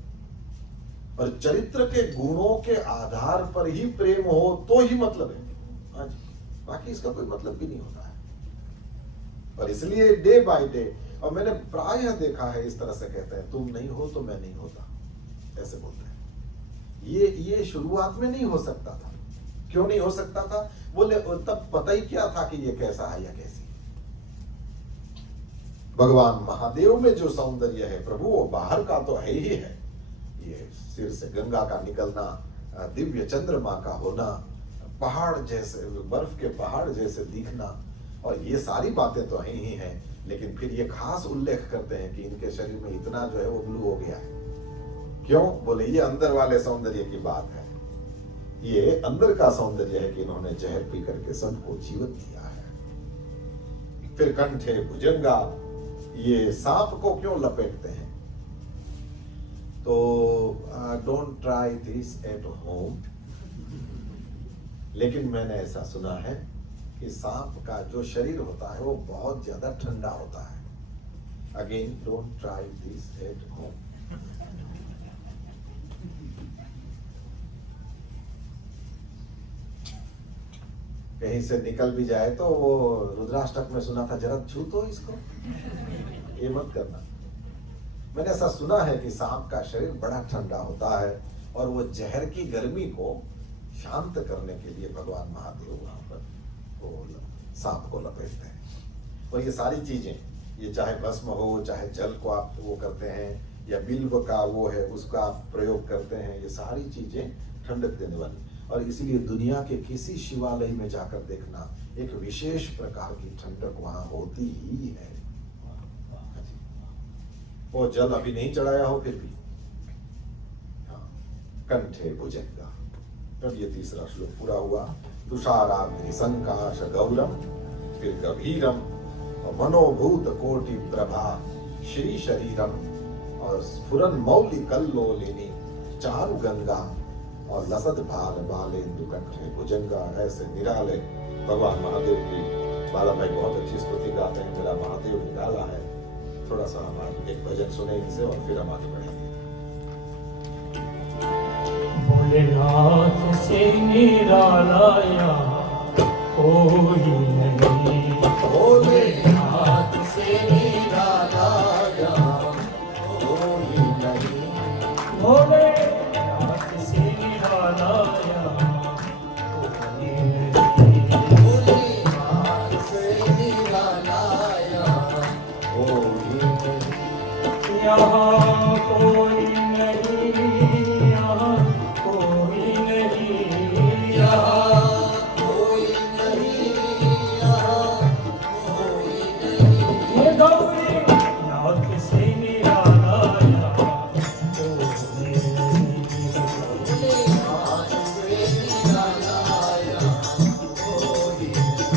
और चरित्र के गुणों के आधार पर ही प्रेम हो तो ही मतलब है, हाँ जी, बाकी इसका कोई मतलब भी नहीं होता है। और इसलिए डे बाय डे, और मैंने प्रायः देखा है इस तरह से कहते हैं, तुम नहीं हो तो मैं नहीं होता, ऐसे बोलते हैं। ये शुरुआत में नहीं हो सकता था। क्यों नहीं हो सकता था? बोले तब पता ही क्या था कि ये कैसा है या कैसी। भगवान महादेव में जो सौंदर्य है प्रभु, वो बाहर का तो है ही है। ये सिर से गंगा का निकलना, दिव्य चंद्रमा का होना, पहाड़ जैसे, बर्फ के पहाड़ जैसे दिखना, और ये सारी बातें तो है ही हैं। लेकिन फिर ये खास उल्लेख करते हैं कि इनके शरीर में इतना जो है वो ब्लू हो गया है। क्यों? बोले ये अंदर वाले सौंदर्य की बात है, ये अंदर का सौंदर्य है कि इन्होंने जहर पी करके सबको जीवन दिया है। फिर कंठे भुजंगा, ये सांप को क्यों लपेटते हैं? तो don't try this at home, लेकिन मैंने ऐसा सुना है कि सांप का जो शरीर होता है वो बहुत ज्यादा ठंडा होता है। Again don't try this at home. कहीं से निकल भी जाए तो वो रुद्राष्टक में सुना था, जरा छू तो इसको, ये मत करना। मैंने ऐसा सुना है कि सांप का शरीर बड़ा ठंडा होता है, और वो जहर की गर्मी को शांत करने के लिए भगवान महादेव वहां पर वो सांप को लपेटते हैं। और ये सारी चीजें, ये चाहे भस्म हो, चाहे जल को आप वो करते हैं, या बिल्व का वो है उसका आप प्रयोग करते हैं, ये सारी चीजें ठंडक देने वाली। और इसीलिए दुनिया के किसी शिवालय में जाकर देखना, एक विशेष प्रकार की ठंडक वहां होती ही है। वो जल अभी नहीं चढ़ाया हो फिर भी। हाँ, कंठे भुजंगा। तब ये तीसरा श्लोक पूरा हुआ। तुषाराग्नि संकाश गौरम, फिर गभीरम और मनोभूत कोटि प्रभा श्री शरीरम, और स्फुरन मौलि कल्लोलिनी चारु गंगा, और लसत भाल बालेंदु कंठे भुजंगा। ऐसे निराले भगवान महादेव की बाला भाई बहुत अच्छी स्तुति गाते हैं। मेरा महादेव निराला है। थोड़ा सा हम आज एक भजन सुने इनसे और फिर हम आगे बढ़ेंगे। भोलेनाथ से निराला कोई नहीं, भोलेनाथ से निराला कोई नहीं, भोलेनाथ से निराला कोई नहीं, भोलेनाथ से निराला कोई नहीं, यहाँ कोई नहीं, यहाँ कोई नहीं, यहाँ कोई नहीं, यहाँ कोई नहीं, ये गौरी नाथ से निराला कोई नहीं, भोलेनाथ से निराला कोई नहीं।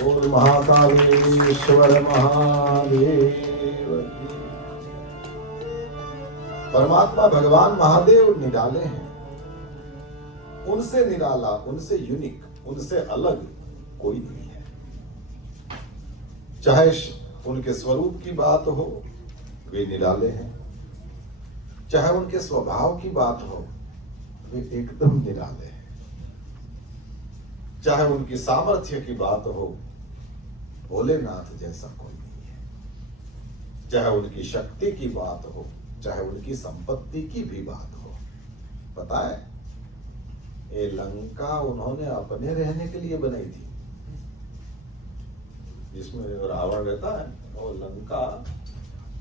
बोल महाकालेश्वर महादेव की। परमात्मा भगवान महादेव निराले हैं, उनसे निराला, उनसे यूनिक, उनसे अलग कोई नहीं है। चाहे उनके स्वरूप की बात हो, वे निराले हैं, चाहे उनके स्वभाव की बात हो, वे एकदम निराले हैं, चाहे उनकी सामर्थ्य की बात हो, भोलेनाथ जैसा कोई नहीं है, चाहे उनकी शक्ति की बात हो, चाहे उनकी संपत्ति की भी बात हो। पता है, ये लंका उन्होंने अपने रहने के लिए बनाई थी। जिसमें रावण रहता है, वो लंका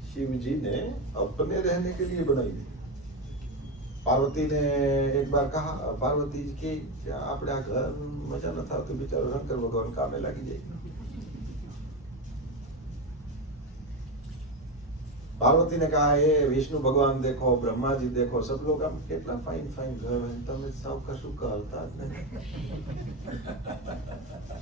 शिव जी ने अपने रहने के लिए बनाई थी। पार्वती ने एक बार कहा, पार्वती जी की क्या अपने घर मजा न था तो बेचारो शंकर भगवान काम में लगी जाए। पार्वती ने कहा ये विष्णु भगवान देखो, ब्रह्मा जी देखो, सब लोग हम कितना फाइन फाइन તમે સૌ કશું કરતા જ नहीं।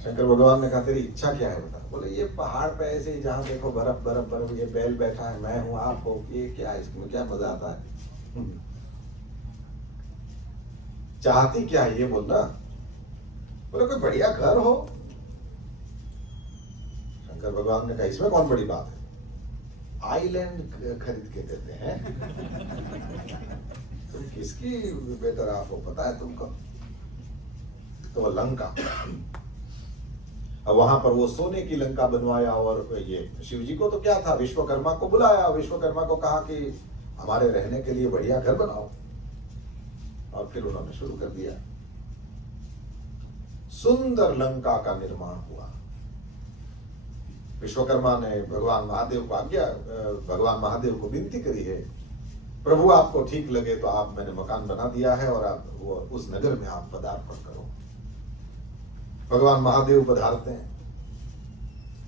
शंकर भगवान ने कहा तेरी इच्छा क्या है बता। बोले ये पहाड़ पे ऐसे ही जहाँ देखो बर्फ बर्फ बर्फ, ये बैल बैठा है, मैं हूँ, आप हो, ये क्या है, इसमें क्या मजा आता है। चाहती क्या है ये बोलना। बोले कोई बढ़िया घर हो। शंकर भगवान ने कहा इसमें कौन बड़ी बात है, आइलैंड खरीद के देते हैं। तुम किसकी बेटर आप हो पता है तुमको। तो लंका, अब वहां पर वो सोने की लंका बनवाया, और ये शिव जी को तो क्या था, विश्वकर्मा को बुलाया, विश्वकर्मा को कहा कि हमारे रहने के लिए बढ़िया घर बनाओ, और फिर उन्होंने शुरू कर दिया। सुंदर लंका का निर्माण हुआ। विश्वकर्मा ने भगवान महादेव को भगवान महादेव को विनती करी है, प्रभु आपको ठीक लगे तो आप, मैंने मकान बना दिया है और आप वो उस नगर में आप पदार्पण करो। भगवान महादेव पधारते हैं,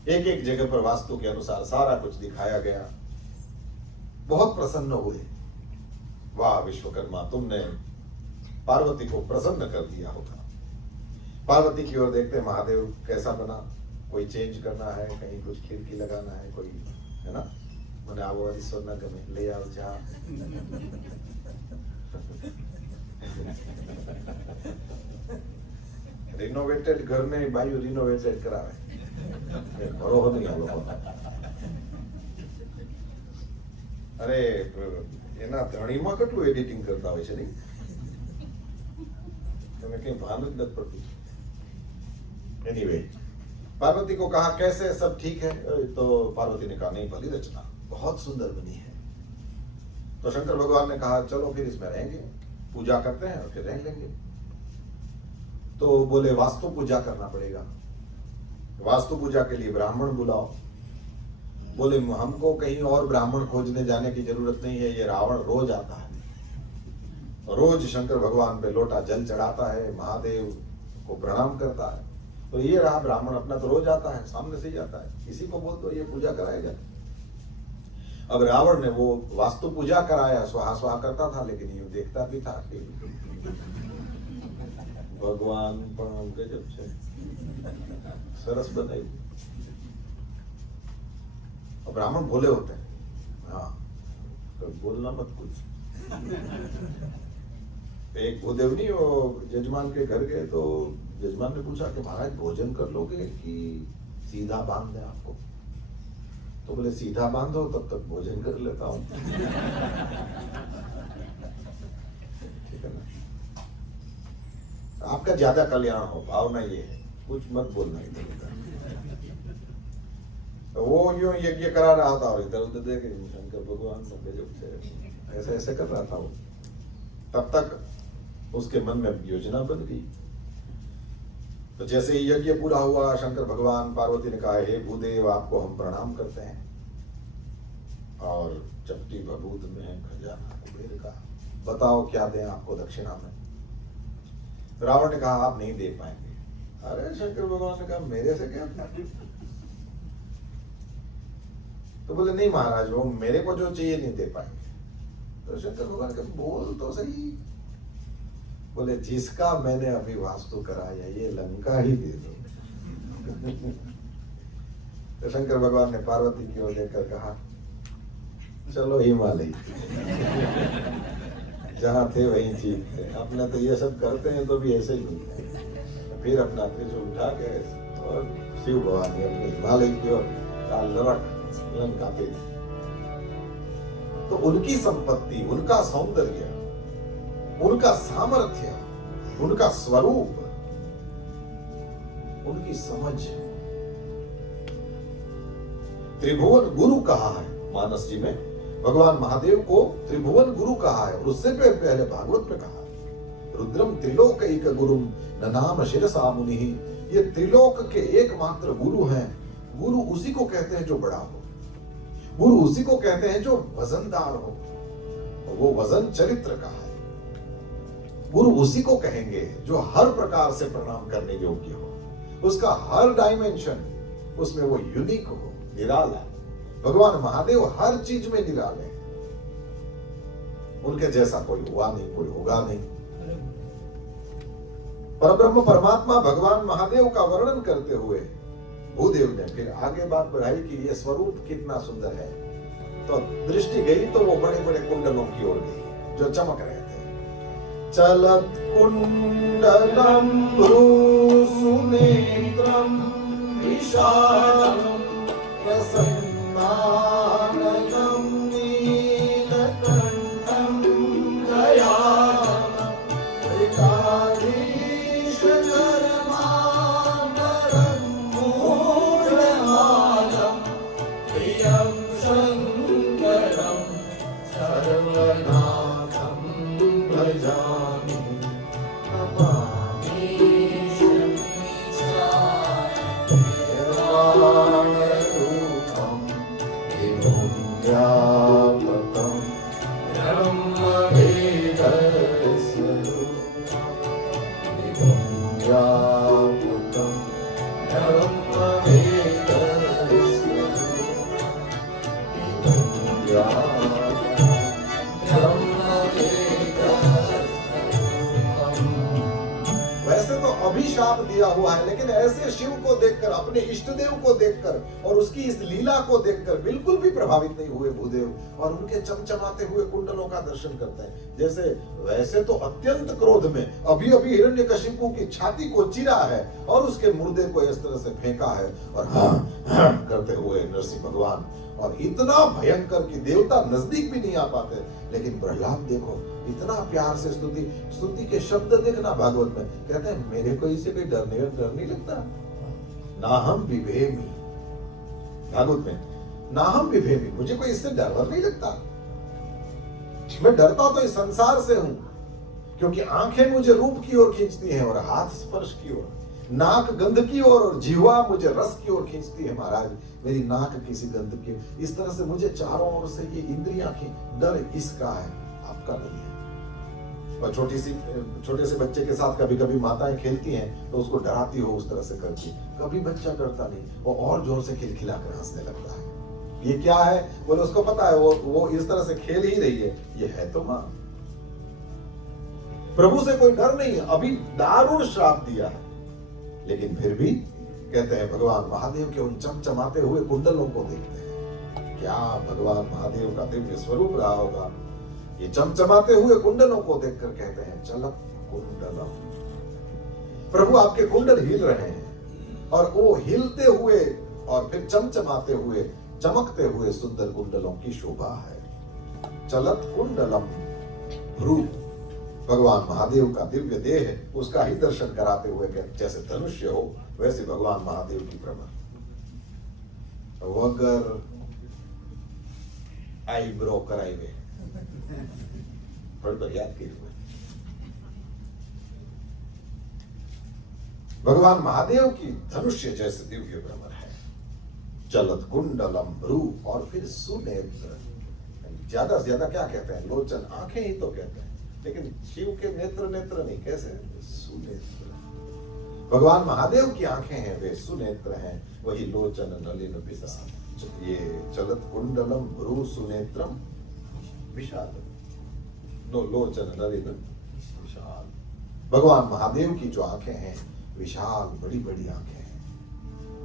एक एक जगह पर वास्तु के अनुसार सारा कुछ दिखाया गया। बहुत प्रसन्न हुए, वाह विश्वकर्मा तुमने पार्वती को प्रसन्न कर दिया होगा। पार्वती की ओर देखते महादेव कैसा बना, कोई चेंज करना है, कहीं कुछ खिड़की लगाना है, कोई है ना, मैंने आवो सोना गमे ले आओ जा। रिनोवेटेड घर में बायु रिनोवेटेड करावे, बरोबर नहीं आलो। अरे એના ધણીમાં કેટલું એડિટિંગ કરતા હોય છે નહીં, તમે કઈ ભાન જ નથી પડતું। एनीवे, पार्वती को कहा कैसे सब ठीक है, तो पार्वती ने कहा नहीं भली रचना बहुत सुंदर बनी है। तो शंकर भगवान ने कहा चलो फिर इसमें रहेंगे, पूजा करते हैं और फिर रह लेंगे। तो बोले वास्तु पूजा करना पड़ेगा, वास्तु पूजा के लिए ब्राह्मण बुलाओ। बोले हमको कहीं और ब्राह्मण खोजने जाने की जरूरत नहीं है, ये रावण रोज आता है, रोज शंकर भगवान पे लोटा जल चढ़ाता है, महादेव को प्रणाम करता है। तो ये रहा ब्राह्मण, अपना तो रोज आता है, सामने से ही आता है, किसी को बोल दो ये पूजा कराएगा। अब रावण ने वो वास्तु पूजा कराया, स्वाहा स्वाहा करता था, लेकिन यूं देखता भी था कि भगवान पण गजब छे, सरस बनाई। और ब्राह्मण भोले होते हैं, हाँ तो बोलना मत कुछ। एक भूदेव नहीं, वो जजमान के घर गए तो जजमान ने पूछा कि महाराज भोजन कर लोगे कि सीधा बांध दे आपको। तो बोले सीधा बांधो तब तक भोजन कर लेता हूं। ठीक है ना, आपका ज्यादा कल्याण हो, भावना ये है, कुछ मत बोलना इधर उधर। तो वो यूं यज्ञ करा रहा था और इधर उधर देख शंकर भगवान ऐसे ऐसे कर रहा था वो। तब तक उसके मन में योजना बन गई। तो जैसे ही यज्ञ पूरा हुआ, शंकर भगवान, पार्वती ने कहा हे भूदेव आपको हम प्रणाम करते हैं, और चपटी बबूत में खजाना कुबेर का, बताओ क्या दें आपको दक्षिणा में। रावण ने कहा आप नहीं दे पाएंगे। अरे शंकर भगवान ने कहा मेरे से क्या। तो बोले नहीं महाराज वो मेरे को जो चाहिए नहीं दे पाएंगे। तो शंकर भगवान का बोल तो सही। बोले जिसका मैंने अभी वास्तु कराया ये लंका ही दे दो। तो शंकर भगवान ने पार्वती की ओर देखकर कहा चलो हिमालय। जहां थे वहीं ठीक थे, अपने तो ये सब करते हैं तो भी ऐसे ही मिलते हैं। फिर अपना त्रिशूल उठा के और शिव भगवान ने अपने हिमालय की ओर लड़क लंका पे। तो उनकी संपत्ति, उनका सौंदर्य, उनका सामर्थ्य, उनका स्वरूप, उनकी समझ, त्रिभुवन गुरु कहा है मानस जी में। भगवान महादेव को त्रिभुवन गुरु कहा है, और उससे पहले भागवत में कहा है रुद्रम त्रिलोकैक गुरुम ननाम शिरसा मुनि। ये त्रिलोक के एकमात्र गुरु हैं। गुरु उसी को कहते हैं जो बड़ा हो, गुरु उसी को कहते हैं जो वजनदार हो, वो वजन चरित्र का है। गुरु उसी को कहेंगे जो हर प्रकार से प्रणाम करने योग्य हो, उसका हर डायमेंशन उसमें वो यूनिक हो, निराला। भगवान महादेव हर चीज में निराले हैं। उनके जैसा कोई हुआ नहीं, कोई होगा नहीं। परब्रह्म परमात्मा भगवान महादेव का वर्णन करते हुए भूदेव ने फिर आगे बात बढ़ाई कि ये स्वरूप कितना सुंदर है। तो दृष्टि गई तो वो बड़े बड़े कुंडलों की ओर गई जो चमक रहे थे। चलत कुंडलम सुनेत्रम विशालम प्रसन्नानयम नीलकंठम दयालम त्रिकालीशकर्माकरं मूढमालं प्रियं शङ्करं सर्वनाथं भजामि नमामि शमीशारूपं विमुक्त्यापतं ब्रह्मवेदस्वरूपं विमुक्त्यापतं वैसे तो अभिशाप दिया हुआ है, लेकिन ऐसे शिव को देखकर, अपने इष्ट देव को देखकर और उसकी इस लीला को देखकर बिल्कुल भी प्रभावित नहीं हुए भूदेव, और उनके चमचमाते हुए कुंडलों का दर्शन करते हैं। जैसे वैसे तो अत्यंत क्रोध में अभी अभी हिरण्यकशिपु की छाती को चीरा है और उसके मुर्दे को इस तरह से फेंका है और करते हुए नरसिंह भगवान, और इतना भयंकर कि देवता नजदीक भी नहीं आ पाते। लेकिन प्रहलाद देखो, इतना प्यार से स्तुति के शब्द देखना भागवत में, कहते हैं मेरे को इससे कोई डर नहीं लगता। ना हम विभेमी, भागवत में ना हम विभेमी, मुझे कोई इससे डर नहीं लगता। मैं डरता तो इस संसार से हूं, क्योंकि आंखें मुझे रूप की ओर खींचती हैं और हाथ स्पर्श की ओर, नाक गंध की ओर और जिह्वा मुझे रस की ओर खींचती है। महाराज मेरी नाक किसी गंध की, इस तरह से मुझे चारों ओर से ये इंद्रियां की डर इसका है, आपका नहीं है। और छोटे से बच्चे के साथ कभी कभी माताएं खेलती हैं तो उसको डराती हो उस तरह से करती, कभी बच्चा डरता नहीं, वो और जोर से खिलखिला कर हंसने लगता है। ये क्या है बोले, उसको पता है वो इस तरह से खेल ही रही है, ये है तो मां। प्रभु से कोई डर नहीं है, अभी दारुण श्राप दिया है, लेकिन फिर भी कहते हैं भगवान महादेव के उन चमचमाते हुए कुंडलों को देखते हैं। क्या भगवान महादेव का दिव्य स्वरूप रहा होगा। ये चमचमाते हुए कुंडलों को देखकर कहते हैं चलत कुंडलम। प्रभु आपके कुंडल हिल रहे हैं, और वो हिलते हुए और फिर चमचमाते हुए, चमकते हुए सुंदर कुंडलों की शोभा है। चलत कुंडलम भ्रू, भगवान महादेव का दिव्य देह है, उसका ही दर्शन कराते हुए जैसे धनुष्य हो वैसे भगवान महादेव की भ्रमर। वगर आईब्रो कराई हुए पर याद किए हुए भगवान महादेव की धनुष्य जैसे दिव्य भ्रमर है। चलत कुंडलम भ्रू, और फिर सुनेत्र, ज्यादा से ज्यादा क्या कहते हैं, लोचन, आंखें ही तो कहते हैं, लेकिन शिव के नेत्र नहीं, कैसे सुनेत्र। भगवान महादेव की आंखें हैं, वे सुनेत्र हैं, वही लोचन नलिन विशाल। ये चलत कुंडलम भ्रू सुनेत्रम विशाल, नो लोचन नलिन विशाल। भगवान महादेव की जो आंखें हैं विशाल, बड़ी बड़ी आंखें हैं।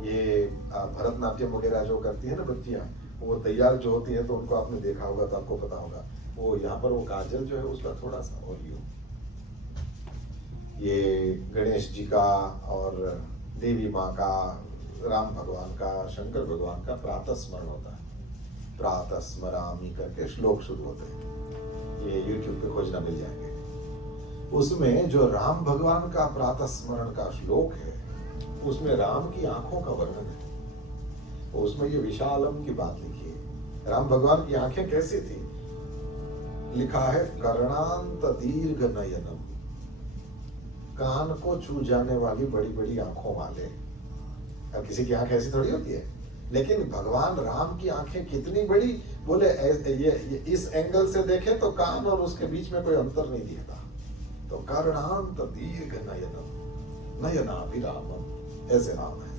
ये भरतनाट्यम वगैरह जो करती है ना बच्चियां, वो तैयार जो होती है तो उनको आपने देखा होगा तो आपको पता होगा, वो यहाँ पर वो काजल जो है उसका थोड़ा सा और ये गणेश जी का और देवी माँ का, राम भगवान का, शंकर भगवान का प्रातः स्मरण होता है। प्रातः स्मरामि करके श्लोक शुरू होते हैं, ये YouTube पे खोजना मिल जाएंगे। उसमें जो राम भगवान का प्रातः स्मरण का श्लोक है, उसमें राम की आंखों का वर्णन है। उसमें ये विशालम की बात लिखी है। राम भगवान की आंखें कैसी थी, लिखा है कर्णांत दीर्घ नयनम, कान को छू जाने वाली बड़ी बड़ी आंखों वाले। अब किसी की आंख ऐसी थोड़ी होती है, लेकिन भगवान राम की आंखें कितनी बड़ी, बोले ये इस एंगल से देखें तो कान और उसके बीच में कोई अंतर नहीं दिखता। तो कर्णांत दीर्घ नयनम, नयनाभिरामम, ऐसे नाम है।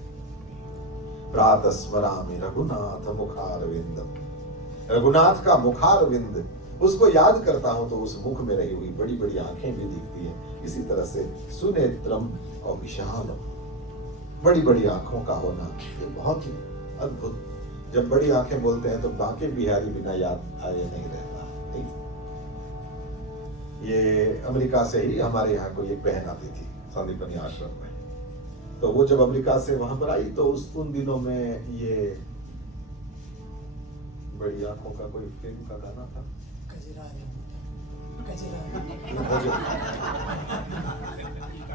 प्रातः स्मरामि रघुनाथ मुखारविंदम। रघुनाथ का मुखारविंद उसको याद करता हूं तो उस मुख में रही हुई बड़ी बड़ी आंखें भी दिखती हैं। इसी तरह से सुनेत्रम और विशालम, बड़ी बड़ी आंखों का होना ये बहुत ही अद्भुत। जब बड़ी आंखें बोलते हैं तो बांके बिहारी बिना याद आए नहीं रहता। नहीं? ये अमेरिका से ही हमारे यहाँ कोई एक बहन आती थी संदीपनी आश्रम में, तो वो जब अमेरिका से वहां पर आई तो उन दिनों में ये बड़ी आंखों का कोई फिल्म का गाना था,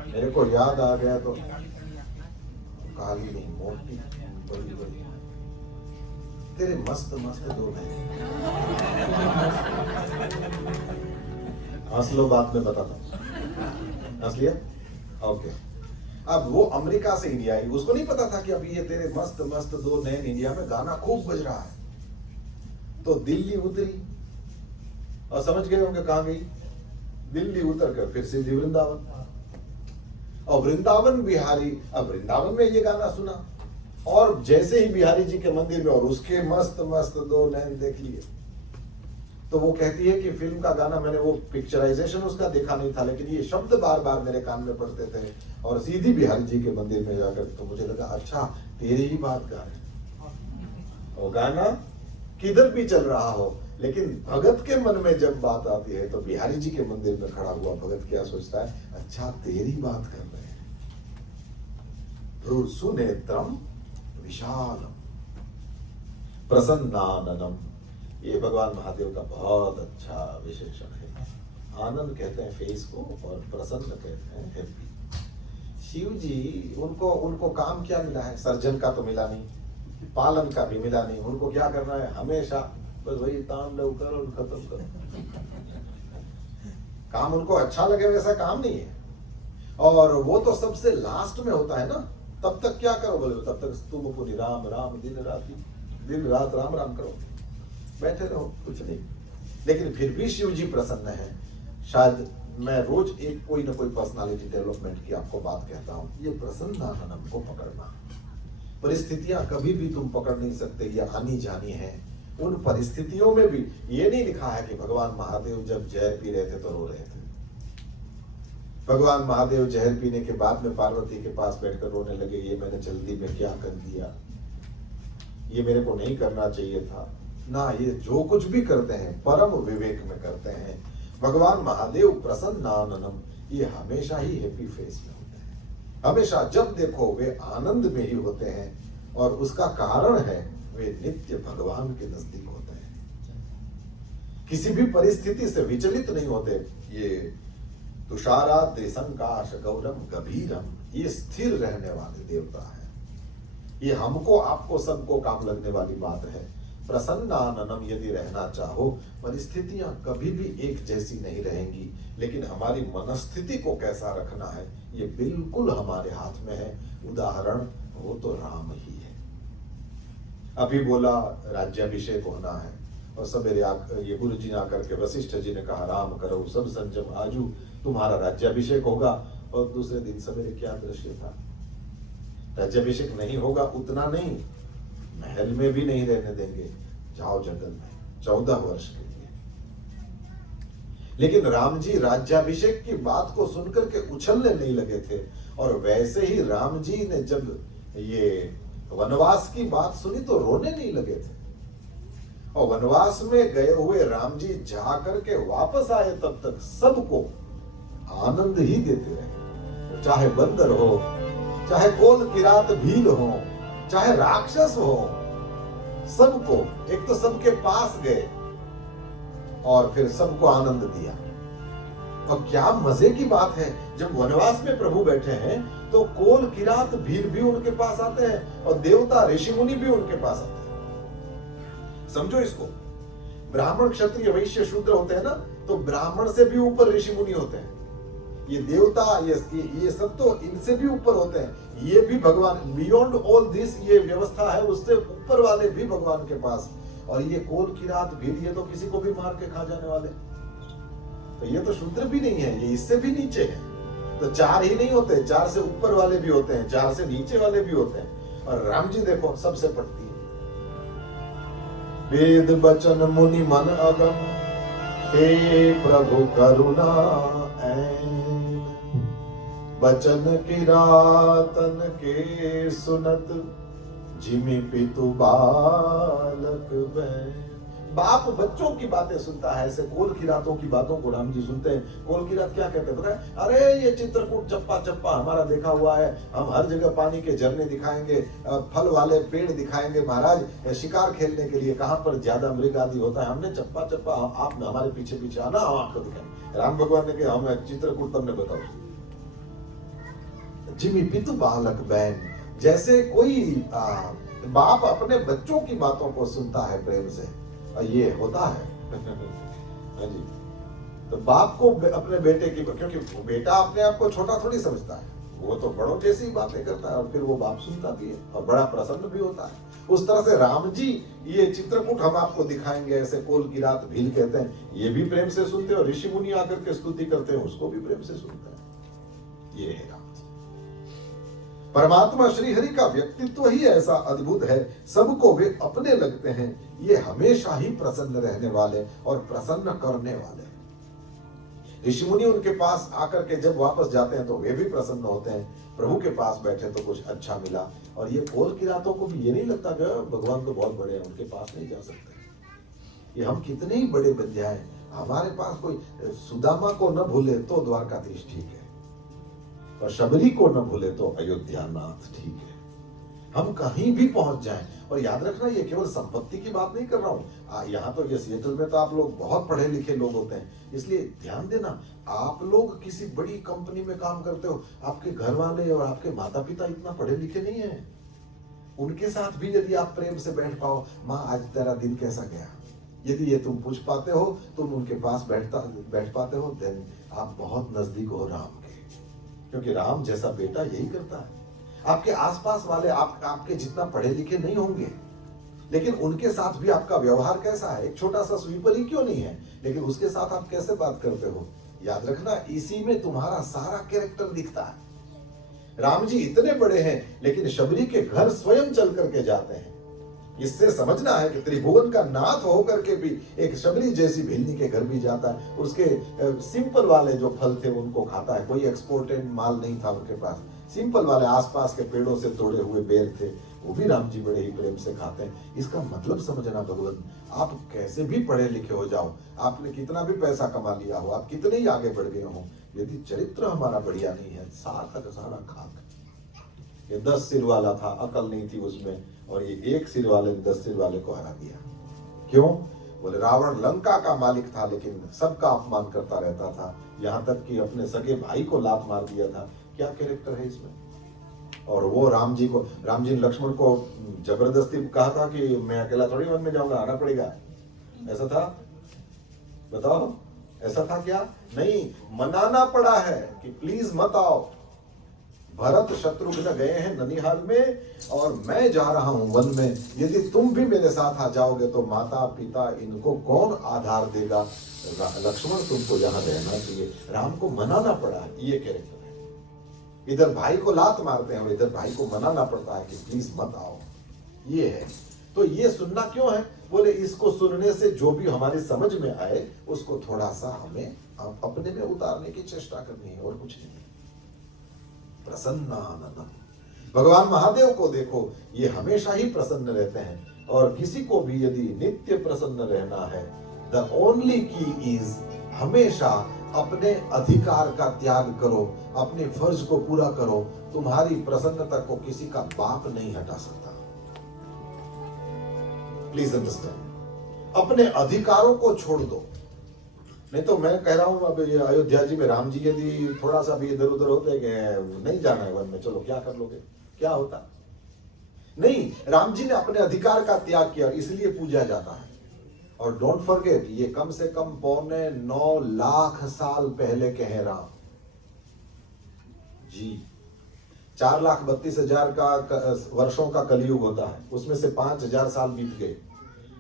मेरे को याद आ गया तो काली नहीं मोटी बड़ी बड़ी तेरे मस्त मस्त दो हैं। हंस लो, बाद में बताता हूं। हंस लिया? ओके। अब वो अमेरिका से इंडिया आई, उसको नहीं पता था कि अभी ये तेरे मस्त मस्त दो नैन इंडिया में गाना खूब बज रहा है। तो दिल्ली उतरी और समझ गए होंगे कहां गई। दिल्ली उतर कर फिर सीधी वृंदावन, और वृंदावन बिहारी, अब वृंदावन में ये गाना सुना और जैसे ही बिहारी जी के मंदिर में और उसके मस्त मस्त दो नैन देख लिए, तो वो कहती है कि फिल्म का गाना मैंने वो पिक्चराइजेशन उसका देखा नहीं था, लेकिन ये शब्द बार बार मेरे कान में पड़ते थे और सीधी बिहारी जी के मंदिर में जाकर तो मुझे लगा अच्छा तेरी ही बात गा रहे। वो गाना किधर भी चल रहा हो, लेकिन भगत के मन में जब बात आती है तो बिहारी जी के मंदिर में खड़ा हुआ भगत क्या सोचता है, अच्छा तेरी बात कर रहे हैं। सुनेत्रम विशालम प्रसन्नाननम, ये भगवान महादेव का बहुत अच्छा विशेषण है। आनंद कहते हैं फेस को और प्रसन्न कहते हैं हैप्पी। शिव जी उनको काम क्या मिला है, सर्जन का तो मिला नहीं, पालन का भी मिला नहीं, उनको क्या करना है हमेशा बस वही तांडव करो और खत्म करो। काम उनको अच्छा लगे वैसा काम नहीं है, और वो तो सबसे लास्ट में होता है ना। तब तक क्या करो बोले, तब तक तुम पुनि राम राम दिन रात राम राम करो, बैठे रहो कुछ नहीं। लेकिन फिर भी शिव जी प्रसन्न है। शायद मैं रोज एक कोई ना कोई पर्सनालिटी डेवलपमेंट की आपको बात कहता हूँ, ये प्रसन्नानंद को पकड़ना। परिस्थितियां कभी भी तुम पकड़ नहीं सकते, ये आनी जानी है। उन परिस्थितियों में भी ये नहीं लिखा है कि भगवान महादेव जब जहर पी रहे थे तो रो रहे थे। भगवान महादेव जहर पीने के बाद में पार्वती के पास बैठकर रोने लगे, ये मैंने जल्दी में क्या कर दिया, ये मेरे को नहीं करना चाहिए था ना। ये जो कुछ भी करते हैं परम विवेक में करते हैं। भगवान महादेव प्रसन्नाननम, ये हमेशा ही हैप्पी फेस में होते हैं। हमेशा जब देखो वे आनंद में ही होते हैं, और उसका कारण है वे नित्य भगवान के नजदीक होते हैं। किसी भी परिस्थिति से विचलित नहीं होते। ये तुषारा त्रिसंकाश गौरम गंभीरम, ये स्थिर रहने वाले देवता है। ये हमको आपको सबको काम लगने वाली बात है। प्रसन्नाननम, यदि रहना चाहो, परिस्थितियां कभी भी एक जैसी नहीं रहेंगी, लेकिन हमारी मनस्थिति को कैसा रखना है ये बिल्कुल हमारे हाथ में है। उदाहरण वो तो राम ही है। अभी बोला राज्याभिषेक होना है, और सवेरे ये गुरु जी ने आकर के वशिष्ठ जी ने कहा राम करो सब संजम आजू, तुम्हारा राज्याभिषेक होगा। और दूसरे दिन सवेरे क्या दृश्य था, राज्याभिषेक नहीं होगा उतना नहीं, महल में भी नहीं रहने देंगे, जाओ जंगल में 14 वर्ष के लिए। लेकिन राम जी राज्याभिषेक की बात को सुनकर के उछलने नहीं लगे थे। और वैसे ही राम जी ने जब ये वनवास की बात सुनी तो रोने नहीं लगे थे। और वनवास में गए हुए राम जी जा करके वापस आए, तब तक सबको आनंद ही देते रहे। चाहे बंदर हो, चाहे कोल किरात भील हो, चाहे राक्षस हो, सबको, एक तो सबके पास गए और फिर सबको आनंद दिया। और क्या मजे की बात है, जब वनवास में प्रभु बैठे हैं तो कोल किरात भील भी उनके पास आते हैं और देवता ऋषि मुनि भी उनके पास आते हैं। समझो इसको, ब्राह्मण क्षत्रिय वैश्य शूद्र होते हैं ना, तो ब्राह्मण से भी ऊपर ऋषि मुनि होते हैं। ये देवता ये सब तो इनसे भी ऊपर होते हैं। ये भी भगवान, बियॉन्ड ऑल दिस ये व्यवस्था है, उससे ऊपर वाले भी भगवान के पास। और ये कोल किरात भील, ये तो किसी को भी मार के खा जाने वाले, तो ये तो शूद्र भी नहीं है, ये इससे भी नीचे है। तो 4 ही नहीं होते, 4 से ऊपर वाले भी होते हैं, 4 से नीचे वाले भी होते हैं। और राम जी देखो सबसे पढ़ती है। वेद बचन मुनि मन अगम, हे प्रभु करुणा ऐन। बचन किरातन के सुनत, जिमि पितु बालक बैन। बाप बच्चों की बातें सुनता है, ऐसे कोल किरातों की बातों को राम जी सुनते हैं। कोल किरात क्या कहते हैं पता है? अरे ये चित्रकूट चप्पा चप्पा हमारा देखा हुआ है, हम हर जगह पानी के झरने दिखाएंगे, फल वाले पेड़ दिखाएंगे महाराज, शिकार खेलने के लिए कहां पर ज्यादा मृग आदि होता है, हमने चप्पा चप्पा, आप हमारे पीछे पीछे आना, हम आपको दिखाएंगे। राम भगवान ने कहा हम चित्रकूट तुमने बताओ। जिमि पितु बालक बैन, जैसे कोई बाप अपने बच्चों की बातों को सुनता है प्रेम से, ये होता है। हाँ जी, तो बाप को अपने बेटे की, क्योंकि बेटा अपने आप को छोटा थोड़ी समझता है, वो तो बड़ों जैसी ही बातें करता है, और फिर वो बाप सुनता भी है और बड़ा प्रसन्न भी होता है। उस तरह से राम जी ये चित्रकूट हम आपको दिखाएंगे, ऐसे कोल किरात भील कहते हैं, ये भी प्रेम से सुनते हैं, और ऋषि मुनि आकर के स्तुति करते हैं, उसको भी प्रेम से सुनते हैं। ये है राम जी। परमात्मा श्री हरि का व्यक्तित्व ही ऐसा अद्भुत है, सबको वे अपने लगते हैं। ये हमेशा ही प्रसन्न रहने वाले और प्रसन्न करने वाले। ऋषि मुनि उनके पास आकर के जब वापस जाते हैं तो वे भी प्रसन्न होते हैं, प्रभु के पास बैठे तो कुछ अच्छा मिला। और ये कोल किरातों को भी ये नहीं लगता कि भगवान तो बहुत बड़े हैं, उनके पास नहीं जा सकते। ये हम कितने ही बड़े बन जाए, हमारे पास कोई सुदामा को न भूले तो द्वारकाधीश ठीक है, और शबरी को न भूले तो अयोध्या नाथ ठीक है। हम कहीं भी पहुंच जाएं, और याद रखना ये केवल संपत्ति की बात नहीं कर रहा हूं। यहाँ तो ये सिएटल में तो आप लोग बहुत पढ़े लिखे लोग होते हैं, इसलिए ध्यान देना, आप लोग किसी बड़ी कंपनी में काम करते हो, आपके घर वाले और आपके माता पिता इतना पढ़े लिखे नहीं है। उनके साथ भी यदि आप प्रेम से बैठ पाओ, माँ आज तेरा दिन कैसा गया, यदि ये तुम पूछ पाते हो, तुम उनके पास बैठ पाते हो, देन आप बहुत नजदीक हो राम के, क्योंकि राम जैसा बेटा यही करता है। आपके आसपास वाले आपके जितना पढ़े लिखे नहीं होंगे, लेकिन उनके साथ भी आपका व्यवहार कैसा है, एक छोटा सा स्वीपर ही क्यों नहीं है, लेकिन उसके साथ आप कैसे बात करते हो, याद रखना इसी में तुम्हारा सारा कैरेक्टर दिखता है। राम जी इतने बड़े हैं, लेकिन शबरी के घर स्वयं चल करके जाते हैं। इससे समझना है कि त्रिभुवन का नाथ होकर के भी एक शबरी जैसी भिल्ली के घर भी जाता है, उसके सिंपल वाले जो फल थे उनको खाता है, कोई एक्सपोर्टेड माल नहीं था उनके पास, सिंपल वाले आसपास के पेड़ों से तोड़े हुए बेर थे, वो भी राम जी बड़े ही प्रेम से खाते हैं। इसका मतलब समझना भगवान, आप कैसे भी पढ़े लिखे हो जाओ, आपने कितना भी पैसा कमा लिया हो, आप कितने ही आगे बढ़ गए हो, यदि चरित्र हमारा बढ़िया नहीं है, सारा का सारा खाक। ये 10 सिर वाला था, अकल नहीं थी उसमें, और ये 1 सिर वाले ने 10 सिर वाले को हरा दिया। क्यों? बोले रावण लंका का मालिक था, लेकिन सबका अपमान करता रहता था, यहाँ तक कि अपने सगे भाई को लात मार दिया था। क्या कैरेक्टर है इसमें? और वो राम जी ने लक्ष्मण को जबरदस्ती कहा था कि मैं अकेला थोड़ी वन में जाऊंगा, आना पड़ेगा, ऐसा था? बताओ, ऐसा था क्या? नहीं, मनाना पड़ा है कि प्लीज मत आओ। भरत शत्रुघ्न गए हैं ननिहाल में, और मैं जा रहा हूं वन में, यदि तुम भी मेरे साथ आ जाओगे तो माता पिता इनको कौन आधार देगा? लक्ष्मण तुमको यहाँ रहना चाहिए। राम को मनाना पड़ा, ये कैरेक्टर है। इधर भाई को लात मारते हैं और इधर भाई को मनाना पड़ता है कि प्लीज मत आओ, ये है। तो ये सुनना क्यों है? बोले इसको सुनने से जो भी हमारी समझ में आए उसको थोड़ा सा हमें अपने में उतारने की चेष्टा करनी है, और कुछ नहीं। प्रसन्नानंदम, भगवान महादेव को देखो, ये हमेशा ही प्रसन्न रहते हैं, और किसी को भी यदि नित्य प्रसन्न रहना है, द ओनली की इज हमेशा अपने अधिकार का त्याग करो, अपने फर्ज को पूरा करो। तुम्हारी प्रसन्नता को किसी का बाप नहीं हटा सकता। प्लीज अंडरस्टैंड, अपने अधिकारों को छोड़ दो। नहीं तो मैं कह रहा हूं, अब ये अयोध्या जी में राम जी यदि थोड़ा सा भी इधर उधर होते कि नहीं जाना है वन में, चलो क्या कर लोगे, क्या होता? नहीं, राम जी ने अपने अधिकार का त्याग किया, इसलिए पूजा जाता है। और डोंट फॉरगेट, ये कम से कम 9.25 लाख साल पहले के हैं राम जी। 4,32,000 का वर्षों का कलयुग होता है, उसमें से 5,000 साल बीत गए,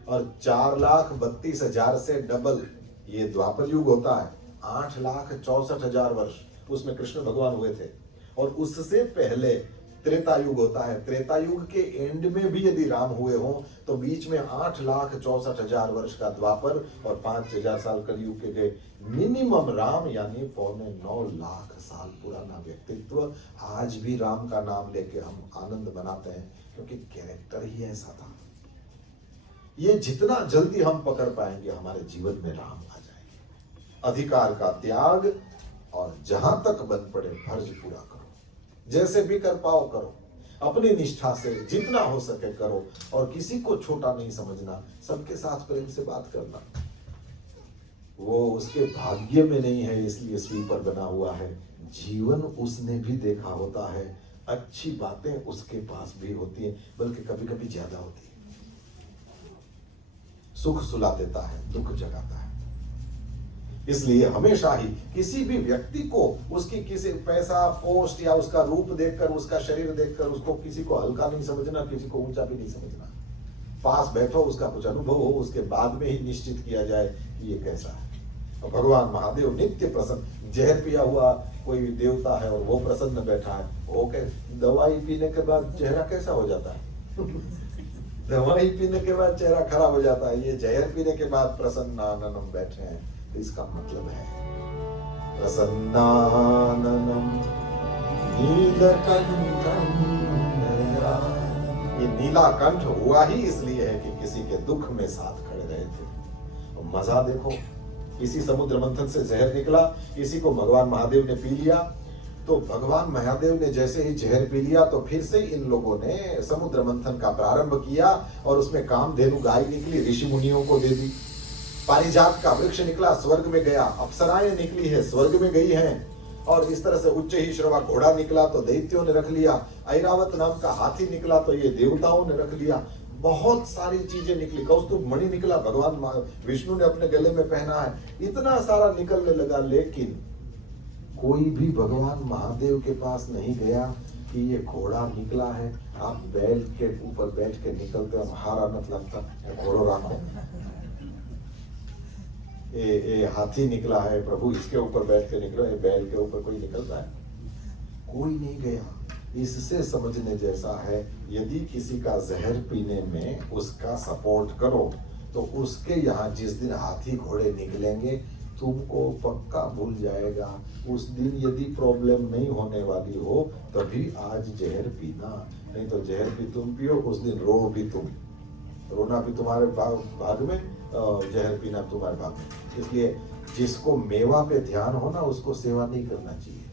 और 4,32,000 से डबल ये द्वापर युग होता है, 8,64,000 वर्ष, उसमें कृष्ण भगवान हुए थे। और उससे पहले त्रेता युग होता है, त्रेता युग के एंड में भी यदि राम हुए हों तो बीच में 8,64,000 वर्ष का द्वापर और 5,000 साल कलयुग के गए। मिनिमम राम यानी 8.25 लाख साल पुराना व्यक्तित्व। आज भी राम का नाम लेके हम आनंद मनाते हैं क्योंकि कैरेक्टर ही ऐसा था। ये जितना जल्दी हम पकड़ पाएंगे हमारे जीवन में राम आ जाएंगे। अधिकार का त्याग और जहां तक बन पड़े फर्ज पूरा करो, जैसे भी कर पाओ करो, अपनी निष्ठा से जितना हो सके करो और किसी को छोटा नहीं समझना, सबके साथ प्रेम से बात करना। वो उसके भाग्य में नहीं है इसलिए स्वीपर बना हुआ है, जीवन उसने भी देखा होता है, अच्छी बातें उसके पास भी होती हैं, बल्कि कभी कभी ज्यादा होती है। सुख सुला देता है, दुख जगाता है। इसलिए हमेशा ही किसी भी व्यक्ति को उसकी किसी पैसा, पोस्ट या उसका रूप देखकर, उसका शरीर देखकर उसको किसी को हल्का नहीं समझना, किसी को ऊंचा भी नहीं समझना। पास बैठो, उसका कुछ अनुभव हो, उसके बाद में ही निश्चित किया जाए कि ये कैसा है। और भगवान महादेव नित्य प्रसन्न, जहर पिया हुआ कोई देवता है और वो प्रसन्न बैठा है, वो दवाई पीने के बाद चेहरा कैसा हो जाता है? दवाई पीने के बाद चेहरा खराब हो जाता है, ये जहर पीने के बाद प्रसन्नाननम बैठे हैं, तो इसका मतलब है प्रसन्नाननम नीलकंठम। ये नीलाकंठ हुआ ही इसलिए है कि किसी के दुख में साथ खड़े रहे थे। और मजा देखो, इसी समुद्र मंथन से जहर निकला, इसी को भगवान महादेव ने पी लिया। तो भगवान महादेव ने जैसे ही जहर पी लिया तो फिर से इन लोगों ने समुद्र मंथन का प्रारंभ किया और उसमें कामधेनु गाय निकली, ऋषि मुनियों को दे दी। पारिजात का वृक्ष निकला, स्वर्ग में गया। अप्सराएं निकली है, स्वर्ग में गई हैं। और इस तरह से उच्च ही श्रवा घोड़ा निकला तो दैत्यों ने रख लिया। ऐरावत नाम का हाथी निकला तो ये देवताओं ने रख लिया। बहुत सारी चीजें निकली। कौस्तुभ मणि निकला, भगवान विष्णु ने अपने गले में पहना है। इतना सारा निकलने लगा, लेकिन कोई भी भगवान महादेव के पास नहीं गया कि ये घोड़ा निकला है, आप बैल के ऊपर बैठ के निकलते हो, हारा मत लगता, घोड़ो राखो। ये हाथी निकला है प्रभु, इसके ऊपर बैठ के निकलो, ये बैल के ऊपर कोई निकलता है? कोई नहीं गया। इससे समझने जैसा है, यदि किसी का जहर पीने में उसका सपोर्ट करो तो उसके यहाँ जिस दिन हाथी घोड़े निकलेंगे तुमको पक्का भूल जाएगा। उस दिन यदि प्रॉब्लम नहीं होने वाली हो तभी आज जहर पीना, नहीं तो जहर भी तुम पियो, उस दिन रो भी तुम, रोना भी तुम्हारे भाग में, जहर पीना तुम्हारे भाग में। इसलिए जिसको मेवा पे ध्यान हो ना, उसको सेवा नहीं करना चाहिए।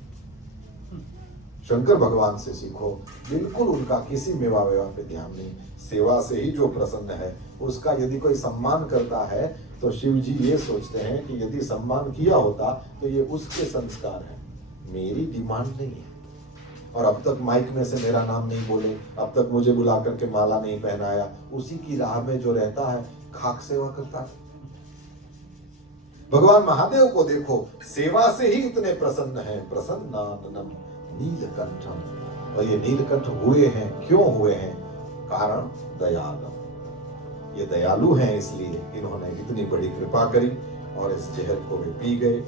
शंकर भगवान से सीखो, बिल्कुल उनका किसी मेवा वेवा पे ध्यान नहीं। सेवा से ही जो प्रसन्न है, उसका यदि कोई सम्मान करता है तो शिव जी ये सोचते हैं कि यदि सम्मान किया होता तो ये उसके संस्कार है, मेरी डिमांड नहीं है। और अब तक माइक में से मेरा नाम नहीं बोले, अब तक मुझे बुला करके माला नहीं पहनाया, उसी की राह में जो रहता है खाक सेवा करता है। भगवान महादेव को देखो, सेवा से ही इतने प्रसन्न हैं। प्रसन्नाननम नीलकंठम। और ये नीलकंठ हुए हैं, क्यों हुए हैं? कारण दयालु। ये दयालु हैं, इसलिए इन्होंने इतनी बड़ी कृपा करी और इस जहर को भी पी गए।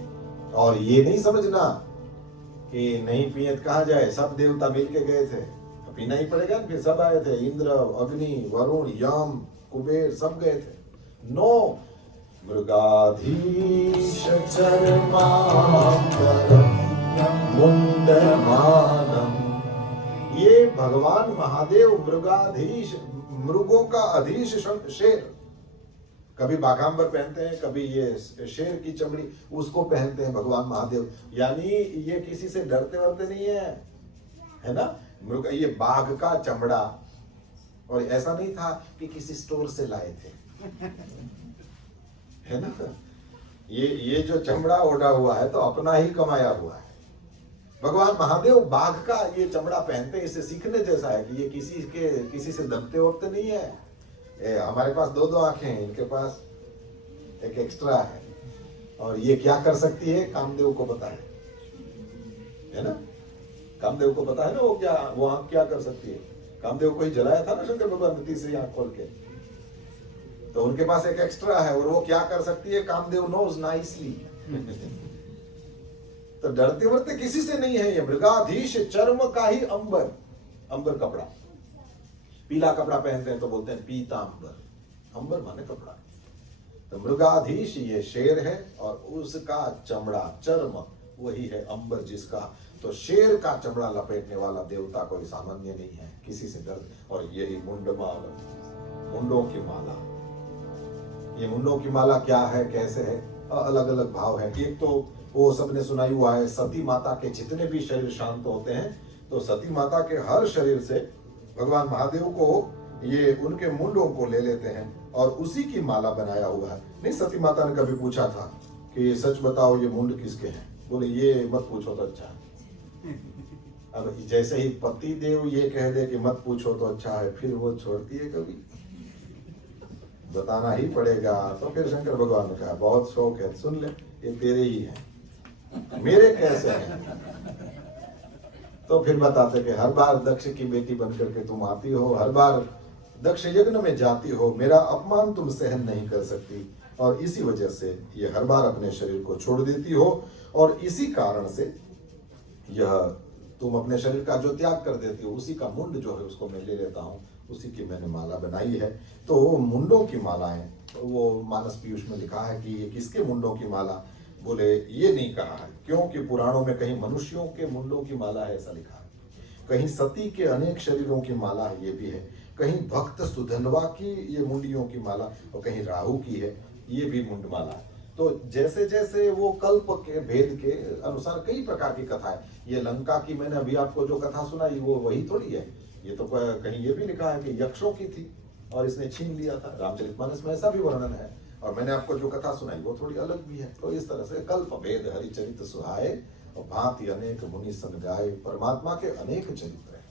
और ये नहीं समझना कि नहीं पिए तो कहाँ जाए, सब देवता मिलके गए थे, तो पीना ही पड़ेगा। फिर सब आए थे, इंद्र, अग्नि, वरुण, यम, कुबेर, सब गए थे। नो, मृगाधीश चरमांबरम मुंडमानम। ये भगवान महादेव मृगाधीश, मृगों का अधीश शेर। कभी बाघांबर पहनते हैं, कभी ये शेर की चमड़ी उसको पहनते हैं भगवान महादेव। यानी ये किसी से डरते वरते नहीं है ना। मृग, ये बाघ का चमड़ा, और ऐसा नहीं था कि किसी स्टोर से लाए थे, है ना। ये जो चमड़ा ओढ़ा हुआ है तो अपना ही कमाया हुआ है। भगवान महादेव बाघ का ये चमड़ा पहनते हैं। इससे सीखने जैसा है कि ये किसी से दबते वक्त नहीं है। हमारे पास दो आंखें हैं, इनके पास एक एक्स्ट्रा है। और ये क्या कर सकती है, कामदेव को पता है ना। कामदेव को पता है ना वो आंख क्या कर सकती है। कामदेव को ही जलाया था ना शंकर भगवान ने तीसरी आंख खोल के, तो उनके पास एक एक्स्ट्रा है। और वो क्या कर सकती है, कामदेव नोज नाइसली। तो डरते वरते किसी से नहीं है। ये मृगाधीश चर्म का ही अंबर, अंबर कपड़ा, पीला कपड़ा पहनते हैं तो बोलते हैं पीतांबर, अंबर माने कपड़ा। तो मृगाधीश ये शेर है और उसका चमड़ा चर्म वही है अंबर जिसका। तो शेर का चमड़ा लपेटने वाला देवता कोई सामान्य नहीं है, किसी से डर। और यही मुंडमाल, मुंडों की माला। ये मुंडों की माला क्या है, कैसे है, अलग अलग भाव है। एक तो वो सबने सुना ही हुआ है, सती माता के जितने भी शरीर शांत होते हैं तो सती माता के हर शरीर से भगवान महादेव को ये उनके मुंडों को ले लेते हैं और उसी की माला बनाया हुआ है। नहीं, सती माता ने कभी पूछा था कि सच बताओ ये मुंड किसके हैं? बोले ये मत पूछो तो अच्छा है। अब जैसे ही पति देव ये कह दे कि मत पूछो तो अच्छा है, फिर वो छोड़ती है कभी? बताना ही पड़ेगा। तो फिर शंकर भगवान ने कहा बहुत शौक है, सुन ले, ये तेरे ही है, मेरे कैसे हैं? तो फिर बताते कि हर बार दक्ष की बेटी बनकर के तुम आती हो, हर बार दक्ष यज्ञ में जाती हो, मेरा अपमान तुम सहन नहीं कर सकती और इसी वजह से ये हर बार अपने शरीर को छोड़ देती हो और इसी कारण से यह तुम अपने शरीर का जो त्याग कर देती हो उसी का मुंड जो है उसको मैं ले लेता हूँ, उसी की मैंने माला बनाई है। तो मुंडों की मालाएं, वो मानस पीयूष में लिखा है कि ये किसके मुंडों की माला? बोले ये नहीं कहा है, क्योंकि पुराणों में कहीं मनुष्यों के मुंडों की माला है ऐसा लिखा है, कहीं सती के अनेक शरीरों की माला है ये भी है, कहीं भक्त सुधनवा की ये मुंडियों की माला और कहीं राहु की है ये भी मुंड माला है। तो जैसे जैसे वो कल्प के भेद के अनुसार कई प्रकार की कथा है। ये लंका की मैंने अभी आपको जो कथा सुनाई वो वही थोड़ी है, ये तो कहीं ये भी लिखा है कि यक्षों की थी और इसने छीन लिया था। रामचरितमानस में ऐसा भी वर्णन है और मैंने आपको जो कथा सुनाई वो थोड़ी अलग भी है। तो इस तरह से कल्प भेद हरिचरित सुहाए और भांति अनेक मुनि सन गाए, परमात्मा के अनेक चरित्र हैं।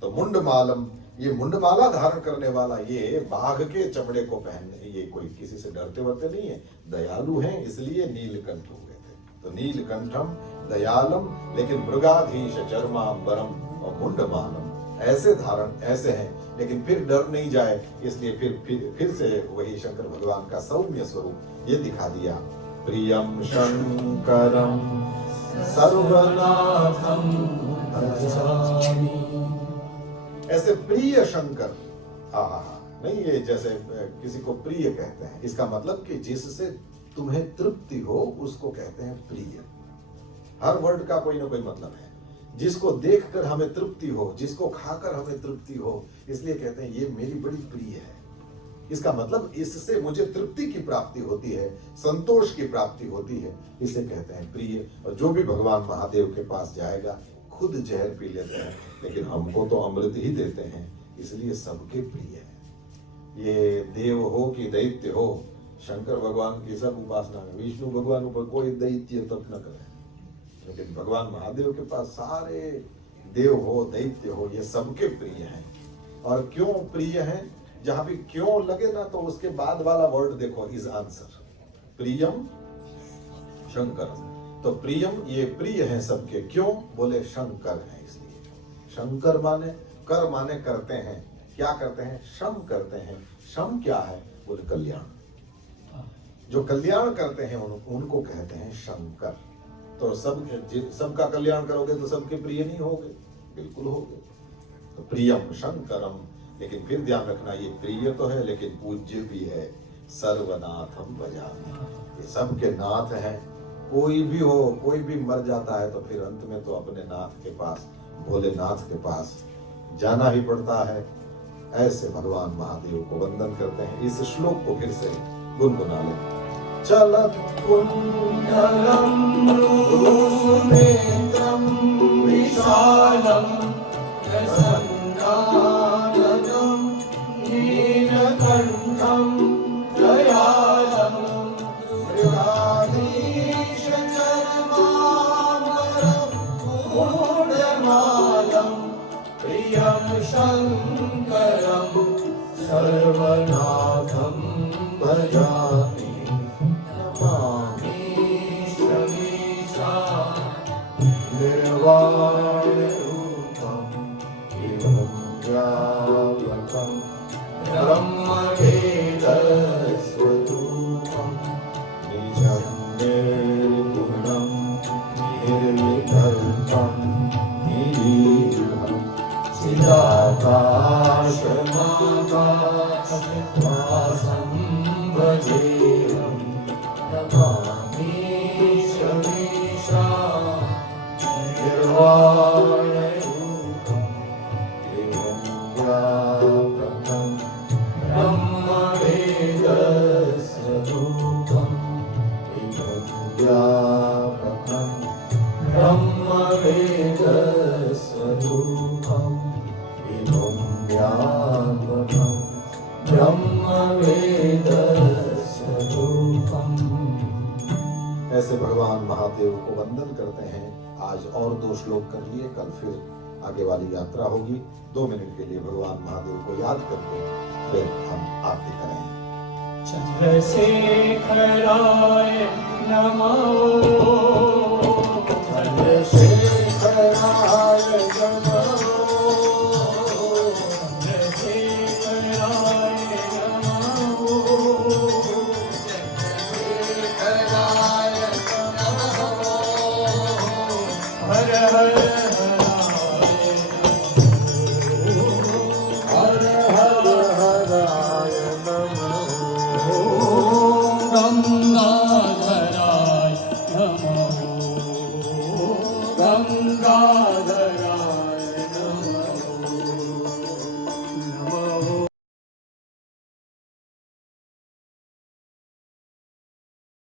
तो मुंडमालम, ये मुंडमाला धारण करने वाला ये बाघ के चमड़े को पहनने, ये कोई किसी से डरते वरते नहीं है, दयालु हैं इसलिए नीलकंठ हो गए थे। तो नीलकंठम दयालम, लेकिन मृगाधीश चर्मांबरम और मुंडमालम ऐसे धारण ऐसे हैं, लेकिन फिर डर नहीं जाए इसलिए फिर से वही शंकर भगवान का सौम्य स्वरूप ये दिखा दिया। प्रियम शंकरम सर्वनाथम भजामि। ऐसे प्रिय शंकर, नहीं ये जैसे किसी को प्रिय कहते हैं, इसका मतलब कि जिससे तुम्हें तृप्ति हो उसको कहते हैं प्रिय। हर वर्ड का कोई ना कोई मतलब है। जिसको देखकर हमें तृप्ति हो, जिसको खाकर हमें तृप्ति हो, इसलिए कहते हैं ये मेरी बड़ी प्रिय है। इसका मतलब इससे मुझे तृप्ति की प्राप्ति होती है, संतोष की प्राप्ति होती है, इसे कहते हैं प्रिय। और जो भी भगवान महादेव के पास जाएगा खुद जहर पी लेते हैं, लेकिन हमको तो अमृत ही देते हैं, इसलिए सबके प्रिय है। ये देव हो कि दैत्य हो, शंकर भगवान की सब उपासना में, विष्णु भगवान ऊपर कोई दैत्य तप न करे, लेकिन भगवान महादेव के पास सारे देव हो दैत्य हो ये सबके प्रिय हैं। और क्यों प्रिय हैं? जहां भी क्यों लगे ना तो उसके बाद वाला वर्ड देखो, इज आंसर। प्रियम शंकर, तो प्रियम ये प्रिय हैं सबके। क्यों? बोले शंकर हैं इसलिए। शंकर माने कर माने करते हैं, क्या करते हैं? श्रम करते हैं। श्रम क्या है? बोले कल्याण। जो कल्याण करते हैं उनको कहते हैं शंकर। तो सबका कल्याण करोगे तो सबके प्रिय नहीं होगे? बिल्कुल होगे। तो प्रियम शंकरम, लेकिन फिर ध्यान रखना ये प्रिय तो है लेकिन पूज्य भी है। सर्वनाथम भजामि, ये सबके नाथ हैं। कोई भी हो, कोई भी मर जाता है तो फिर अंत में तो अपने नाथ के पास, भोलेनाथ के पास जाना ही पड़ता है। ऐसे भगवान महादेव को वंदन करते हैं। इस श्लोक को फिर से गुनगुना लें। चलत कुंडलम सुनेत्रम विशालम प्रसन्नाननम नीलकंठम दयालम मृगाधीश चर्मांबरम मुंडमालम प्रियम शंकरम सर्वनाथम भजामि। निर्वाण रूपम एवं व्यापकम ब्रह्मवेद स्वरूपम निजं निर्गुणं निर्विकल्पं निरीहं वासं भजेऽहं नमामि शमीशा निर्वाणरूपं एवं व्यापकं ब्रह्मवेदस्वरूपम् एवं व्यापकं ब्रह्मवेदस्वरूपम् एवं व्यापकं ब्रह्मवेदस्वरूपम्। ऐसे भगवान महादेव को वंदन करते हैं। आज और 2 श्लोक कर लिए, कल फिर आगे वाली यात्रा होगी। 2 मिनट के लिए भगवान महादेव को याद करके फिर हम आरती करेंगे। चंद्रशेखराय नमो चंद्रशेखराय नमः चंद्रशेखराय नमो चंद्रशेखराय नमः हर हर हर हर हराय नमः गंगाधराय नमो गंगाधराय